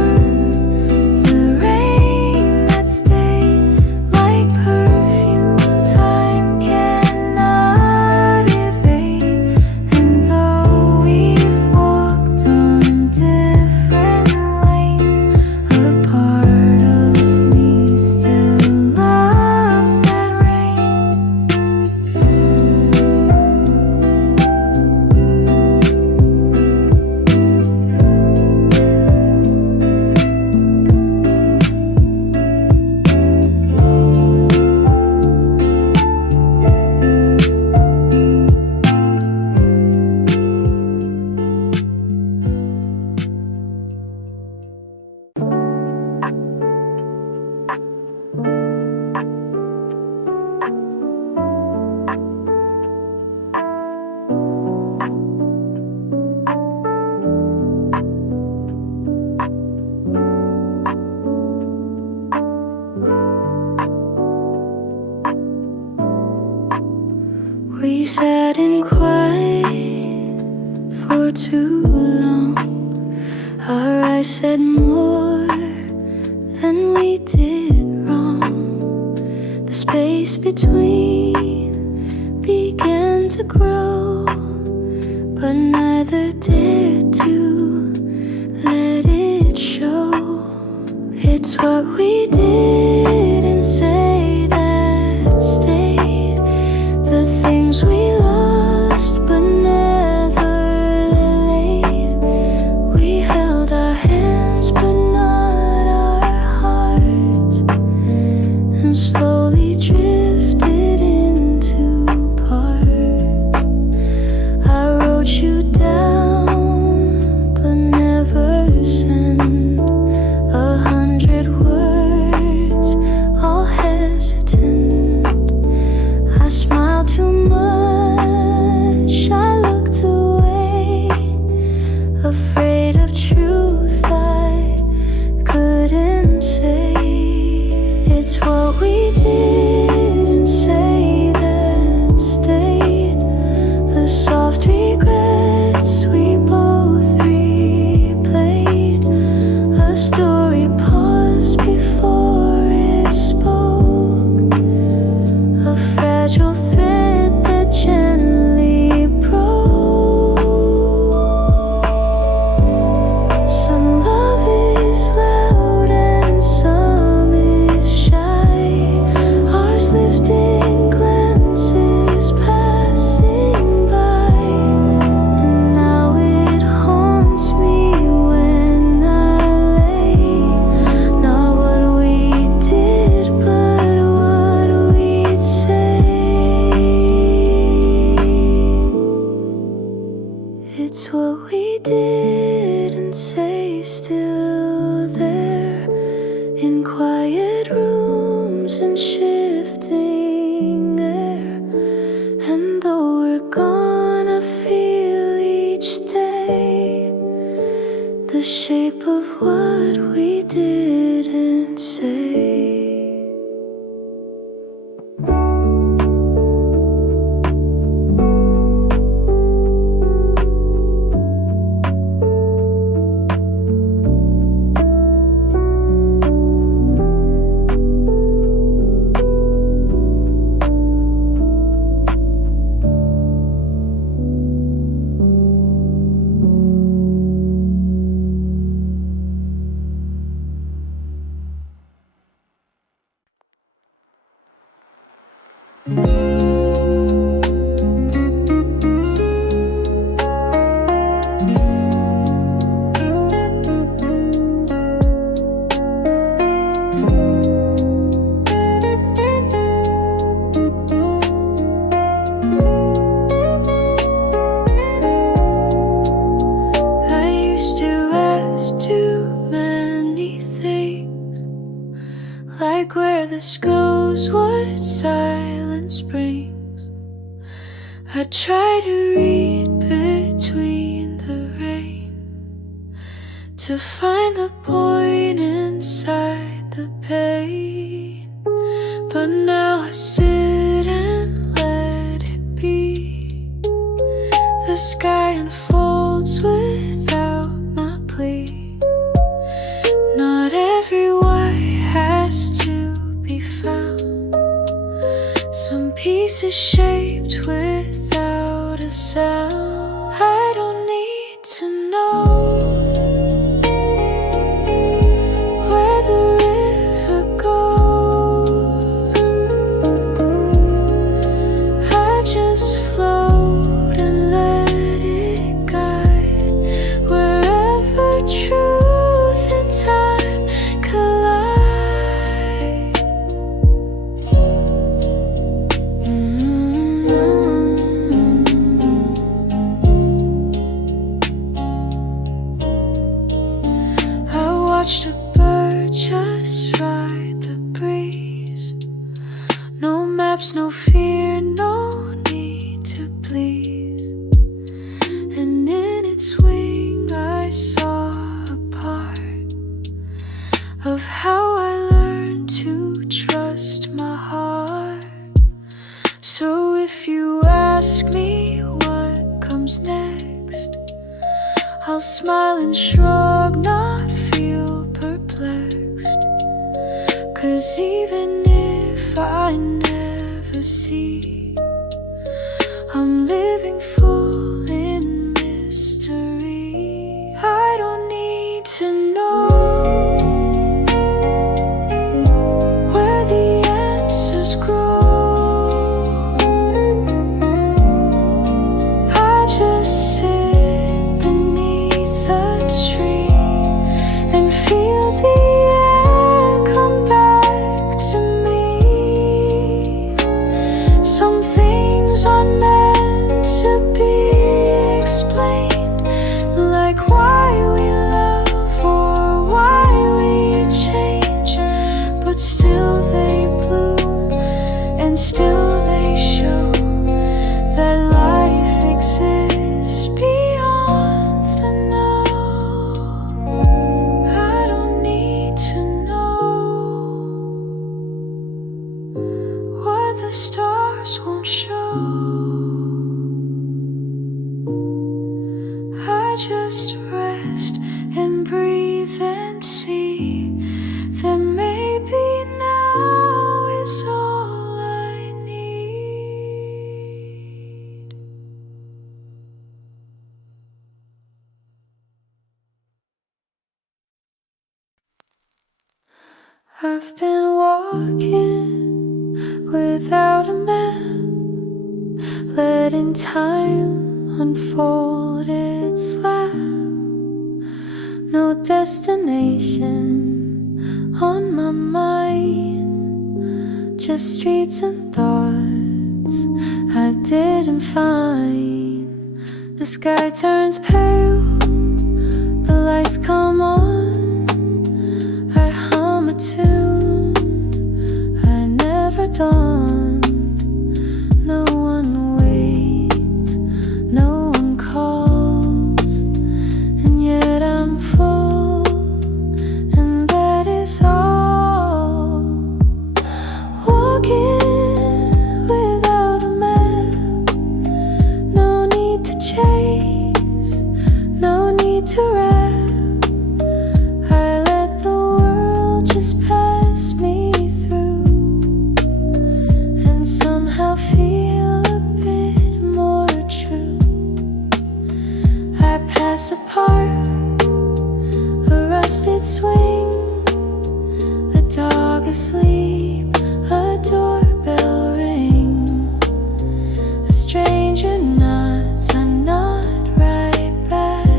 the rain that stayed like perfume time cannot evade. And though we've walked on different lanes, a part of me still loves that rain. We sat in quiet for too long. Our eyes said more than we did wrong. The space between began to grow, but neither dared to let it show. It's what we didn't say that stayed, the things we lost but never laid. We held our hands but not our hearts, and slowly drifted into parts. I wrote you down but never sent 100 words, all hesitant. I smiled too much, I looked away, afraid of truth I couldn't say. It's what we didn't say that stayed, the soft regrets we both replayed. A story paused before it spoke, a fragile thread that gently broke. Some love is loud and some is shy. Ours lived in glances passing by, and now it haunts me when I lay. Not what we did, but what we'd say. It's what we didn't say, still there, in quiet rooms and shifting air. And though we're gonna feel each day the shape of what we didn't say. I used to ask too many things, like where this goes, what silence brings. I try to read between the rain, to find the point inside the pain. But now I sit and let it be. The sky unfolds without my plea. Not every why has to be found. Some pieces shaped without a sound. I don't need to know where the river goes. I just float and let it guide wherever truth and time collide. I watched a bird just ride the breeze. No maps, no fear, no need to please. And in its wing I saw a part of how I learned to trust my heart. So if you ask smile and shrug, not feel perplexed. 'Cause even if I never see, I'm living full in mystery. I don't need to know where the answers grow. I just sit beneath the tree and feel the air come back to me. Some things are meant to be explained, like why we love or why we change, but still they bloom and still they show that life exists beyond the know. I don't need to know what the stars won't show. I just rest and breathe and see that maybe now is all I need. I've been walking without a map, letting time unfold its lap. No destination on my mind, just streets and thoughts I didn't find. The sky turns pale, the lights come on, I hum a tune I never dawned. No one waits, no one calls, and yet I'm full, and that is all. Walking without a map, no need to chase, no need to wrap. I let the world just pass me through, and somehow feel a bit more true. I pass a park, a rusted swing, a dog asleep, a doorbell ring. A stranger nods, I nod right back.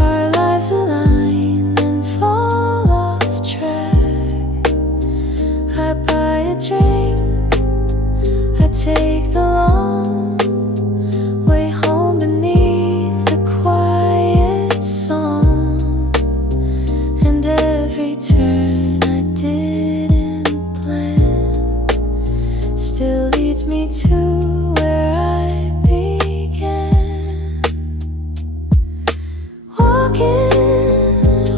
Our lives align and fall off track. I buy a drink, I take the long way home beneath the quiet song. And every turn I didn't plan still leads me to where I began. Walking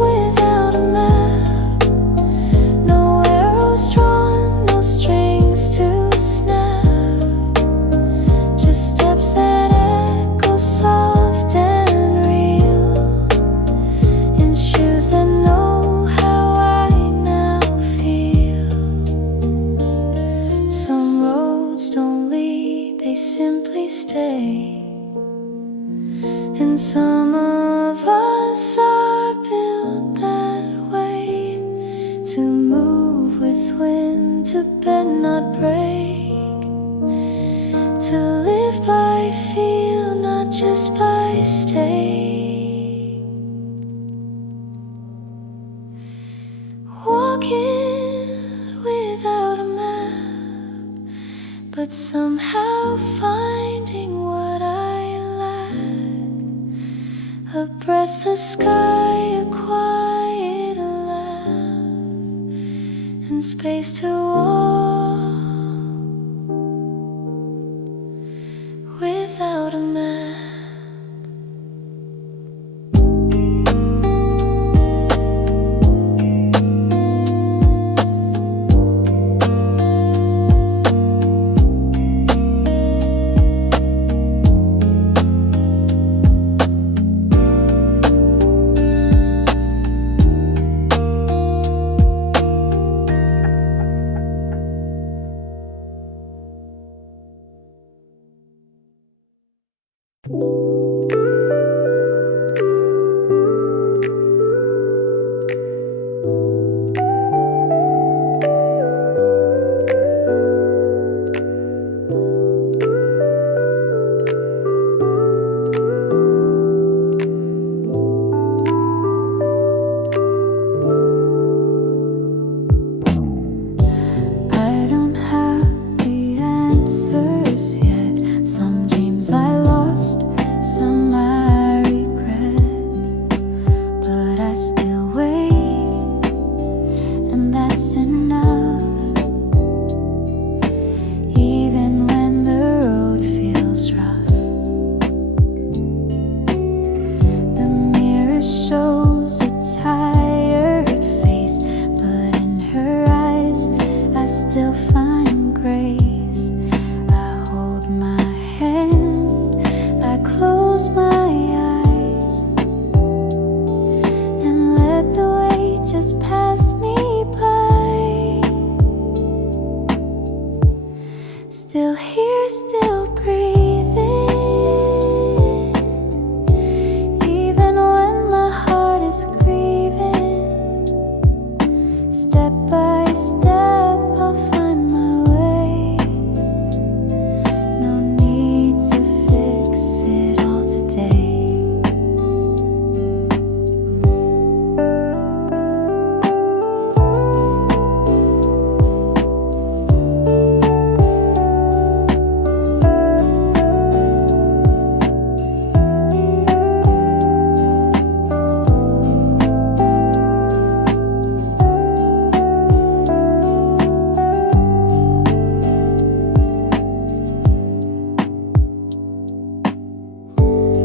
without a map, no arrows drawn, no strings to snap, just steps that echo soft and real, in shoes that know how I now feel. Some roads don't lead, they simply stay, and some of us are built that way, to move with wind, to bend not break, to live by feel, not just by stay. Walking without a map, but somehow finding what I lack. A breath of sky, a quiet laugh, and space to walk without a map. answers yet. Some dreams I lost, some I regret, but I still wait, and that's enough. Even when the road feels rough, the mirror shows a tired face, but in her eyes I still find grace. I hold my hand, I close my eyes, and let the weight just pass me by. Still here, still breathing, even when my heart is grieving. Step by step I'll find my way. No need to fix it all today.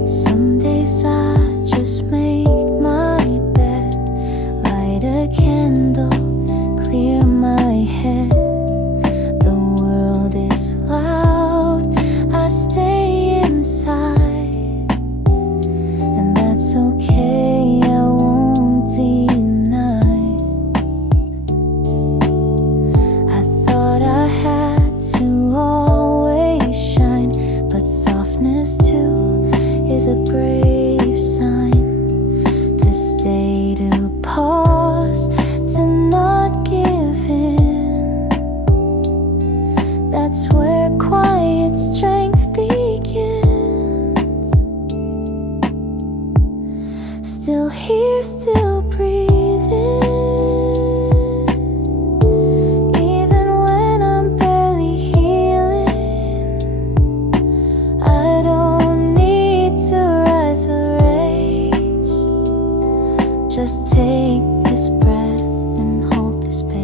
Some days I just make my bed, light a candle, clear my head. The world is loud, I stay inside, and that's okay, I won't deny. I thought I had to always shine, but softness too is a brave sign. To stay, to pause, to not give in. That's where quiet strength begins. Still here, still breathing, even when I'm barely healing. I don't need to rise a race, just take this breath and hold this space.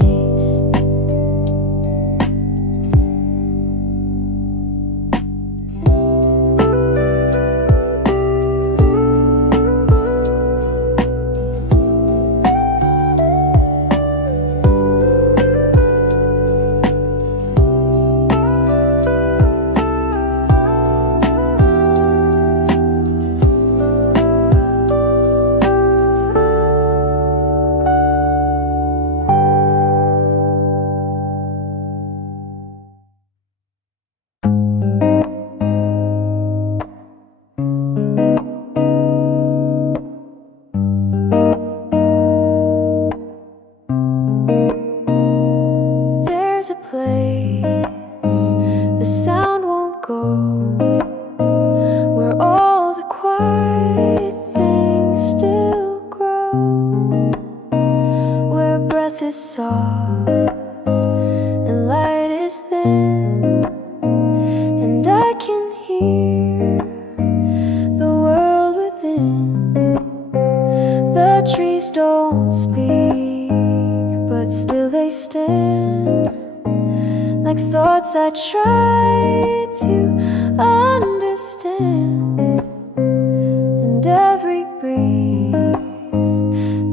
There's a place the sound won't go, where all the quiet things still grow, where breath is soft and light is thin, and I can hear the world within. The trees don't speak, but still they stand, like thoughts I try to understand. And every breeze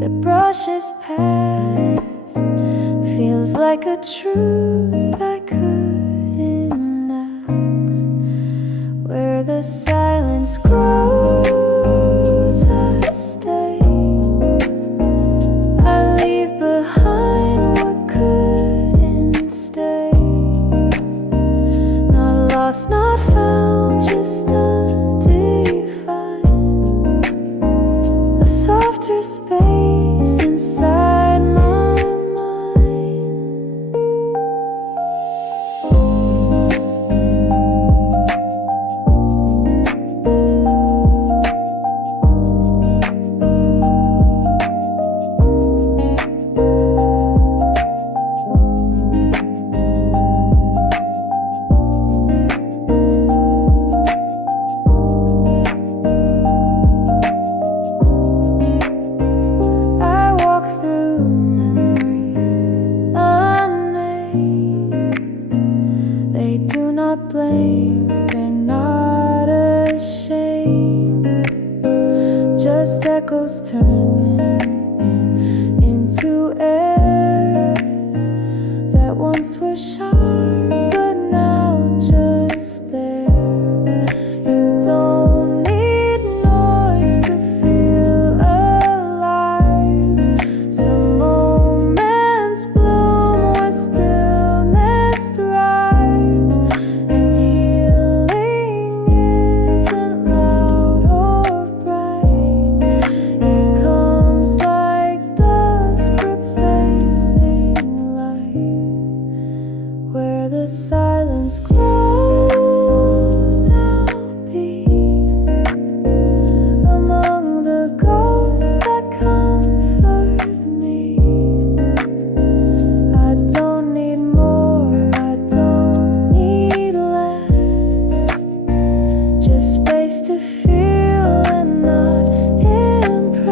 that brushes past feels like a truth I couldn't ask. Where the silence grows, I stay. I leave behind what couldn't stay. Not lost, not found, just undefined. A softer space inside my mind. clouds turning into air that once were sharp but now just there. You don't need noise to feel alive. Some moments bloom where stillness thrives, and healing isn't loud or bright. It comes like dusk replacing light. Where the silence grows, I'll be among the ghosts that comfort me. I don't need more, I don't need less, just space to feel and not impress.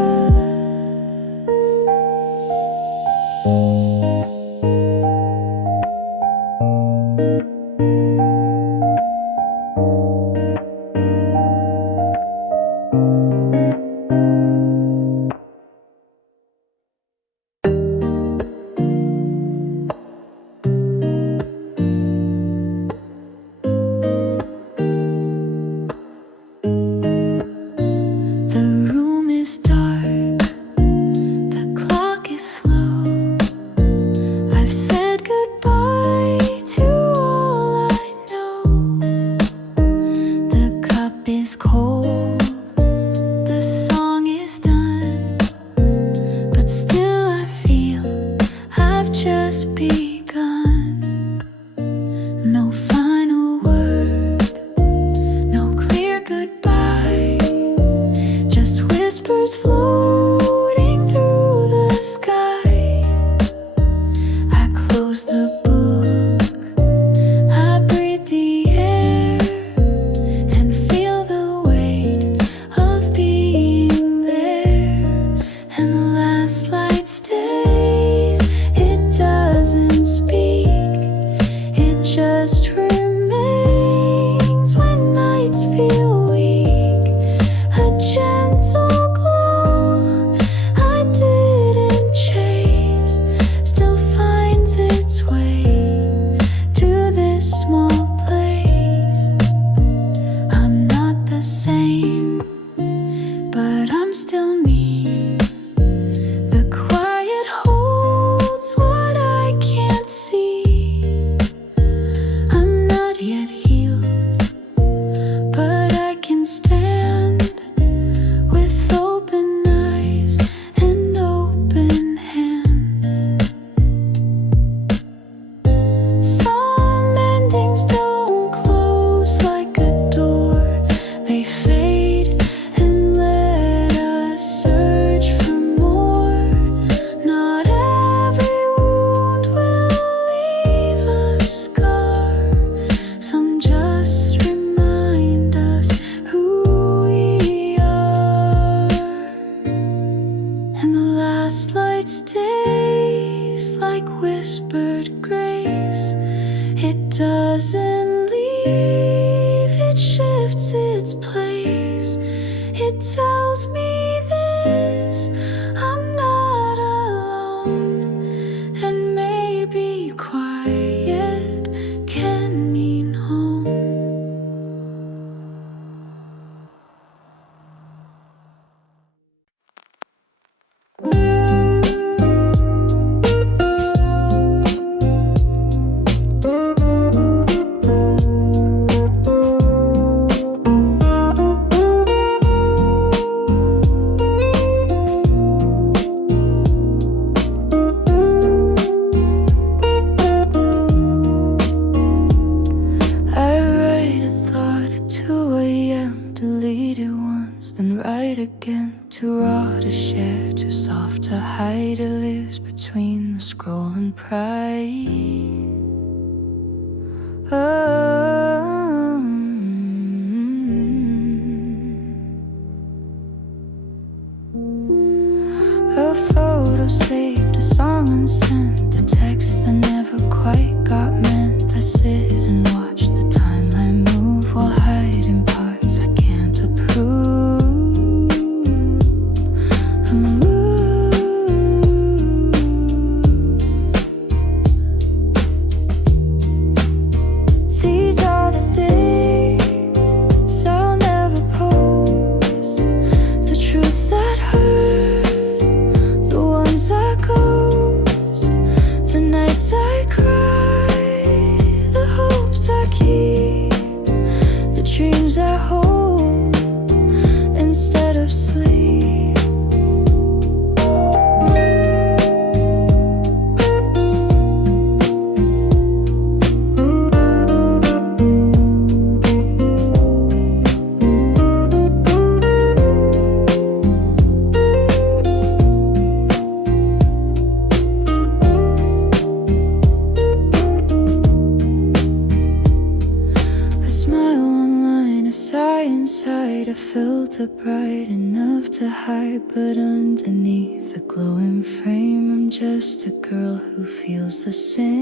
filter bright enough to hide, but underneath the glowing frame I'm just a girl who feels the same.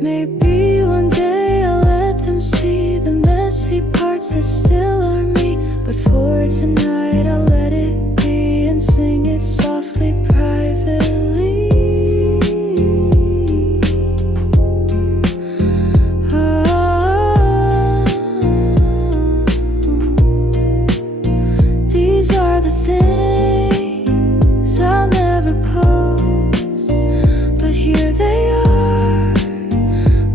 Maybe one day I'll let them see the messy parts that still are me, but for tonight I'll let it be and sing it softly, privately. These are the things I'll never post, but here they are,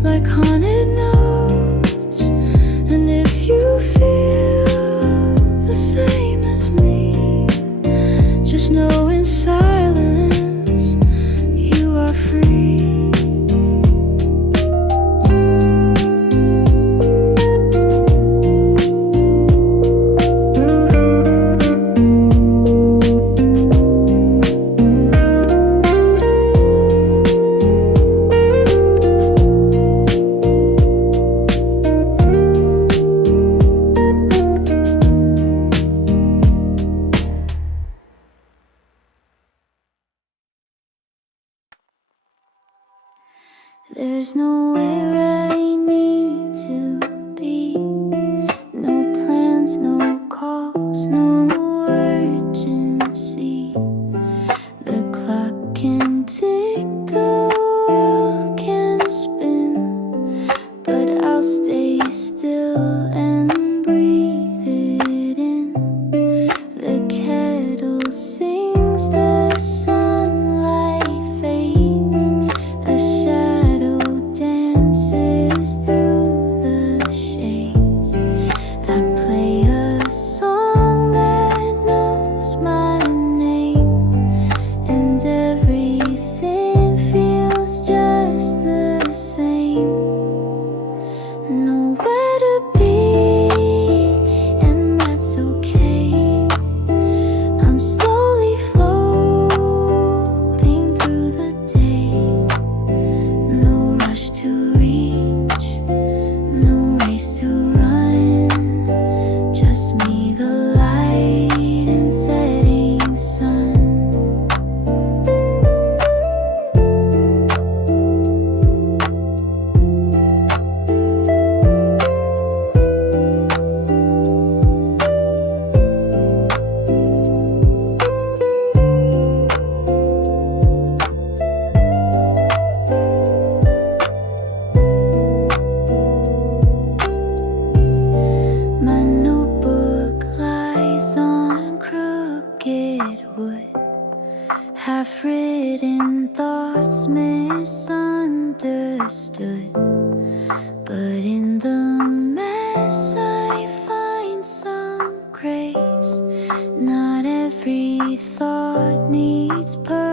like haunted notes. And if you feel the same as me, just know in silence you are free. There's nowhere I need to be, no plans, no calls, no urgency. The clock can tick, the world can spin, but I'll stay still and breathe it in. The kettle sings, the sunlight fades, a shadow dances through the shades. I play a song that knows my name, and everything feels just the same. Nowhere to be, and that's okay. I'm slowly floating through the day. No rush to reach, no race to run, just me, the light and setting sun. My notebook lies on crooked wood, half-written thoughts misunderstood. But in the mess I find some grace. Not every thought needs purpose.